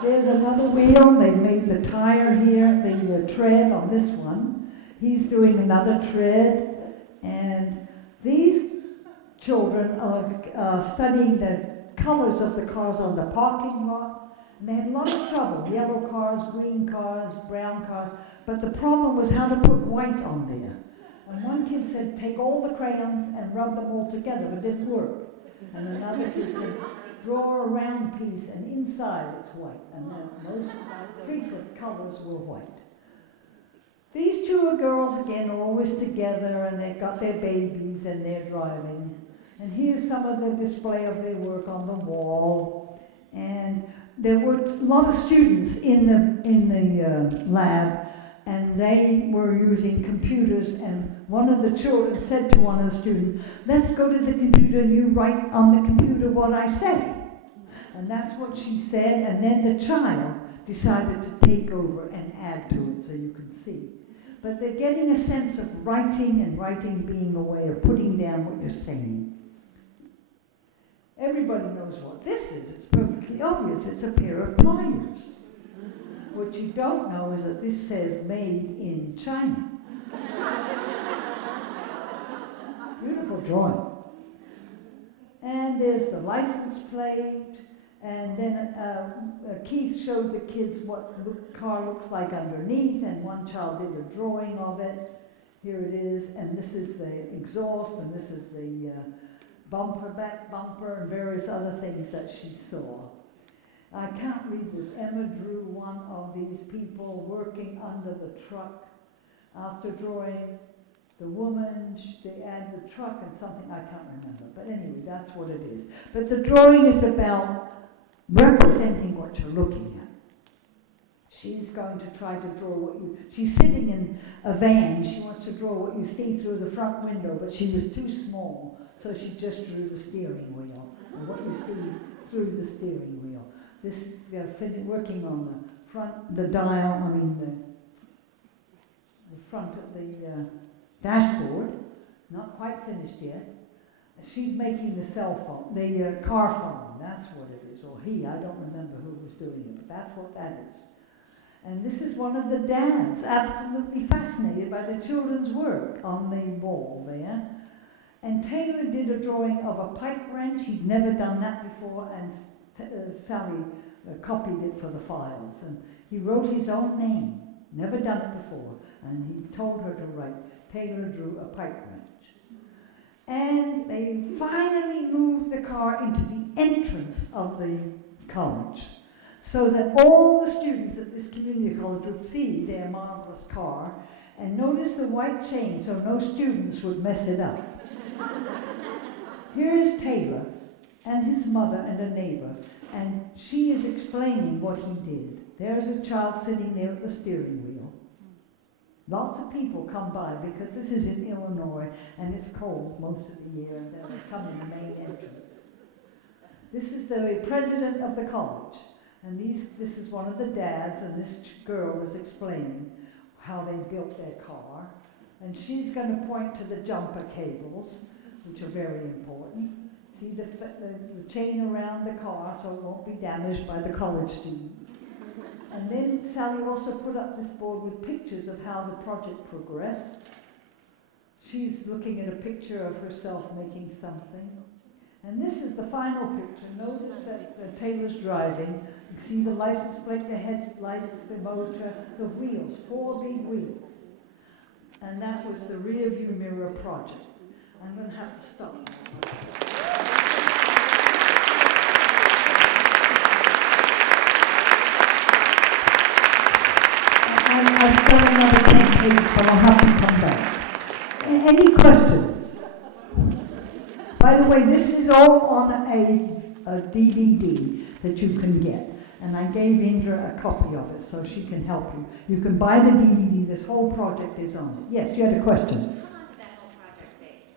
There's another wheel. They made the tire here, the tread on this one. He's doing another tread. And these children are studying the colors of the cars on the parking lot. And they had a lot of trouble. Yellow cars, green cars, brown cars. But the problem was how to put white on there. And one kid said, take all the crayons and rub them all together, but it didn't work. And another kid said, draw a round piece, and inside it's white. And the most frequent colors were white. These 2 are girls, again, always together, and they've got their babies, and they're driving. And here's some of the display of their work on the wall. And there were a lot of students in the lab, and they were using computers, and one of the children said to one of the students, let's go to the computer and you write on the computer what I say. And that's what she said, and then the child decided to take over and add to it so you can see. But they're getting a sense of writing, and writing being a way of putting down what you're saying. Everybody knows what this is. It's perfectly obvious. It's a pair of pliers. What you don't know is that this says made in China. Beautiful drawing. And there's the license plate. And then Keith showed the kids what the car looks like underneath, and one child did a drawing of it. Here it is, and this is the exhaust, and this is the bumper, back bumper, and various other things that she saw. I can't read this. Emma drew one of these people working under the truck. After drawing the woman, they add the truck and something I can't remember. But anyway, that's what it is. But the drawing is about representing what you're looking at. She's going to try to draw what you... She's sitting in a van. She wants to draw what you see through the front window, but she was too small, so she just drew the steering wheel, and what you see through the steering wheel. This, working on the front, the dial, the front of the dashboard, not quite finished yet. She's making the cell phone, the car phone, that's what it is, or he, I don't remember who was doing it, but that's what that is. And this is one of the dads, absolutely fascinated by the children's work on the wall there. And Taylor did a drawing of a pipe wrench. He'd never done that before, and Sally copied it for the files. And he wrote his own name, never done it before, and he told her to write. Taylor drew a pipe wrench. And they finally moved the car into the entrance of the college, so that all the students at this community college would see their marvelous car and notice the white chain so no students would mess it up. Here's Taylor and his mother and a neighbor, and she is explaining what he did. There's a child sitting there at the steering wheel. Lots of people come by because this is in Illinois and it's cold most of the year, and they'll come in the main entrance. This is the president of the college, and this is one of the dads, and this girl is explaining how they built their car. And she's going to point to the jumper cables, which are very important. See the chain around the car so it won't be damaged by the college student. And then Sally also put up this board with pictures of how the project progressed. She's looking at a picture of herself making something. And this is the final picture. Notice that Taylor's driving. You see the license plate, the headlights, the motor, the wheels, 4 big wheels. And that was the rear view mirror project. I'm going to have to stop. I've got another 10 pages, but I'll have to come back. Any questions? By the way, this is all on a DVD that you can get. And I gave Indra a copy of it so she can help you. You can buy the DVD. This whole project is on it. Yes, you had a question. How long did that whole project take?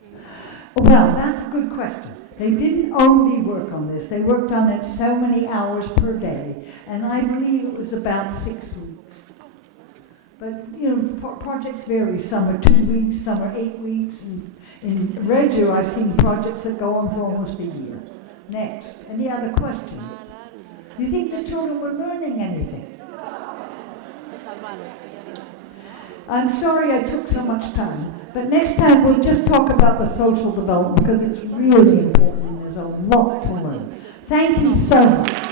Well, that's a good question. They didn't only work on this. They worked on it so many hours per day. And I believe it was about 6 weeks. But, you know, projects vary. Some are 2 weeks, some are 8 weeks. And in Reggio, I've seen projects that go on for almost a year. Next. Any other questions? Do you think the children were learning anything? I'm sorry I took so much time, but next time we'll just talk about the social development because it's really important and there's a lot to learn. Thank you so much.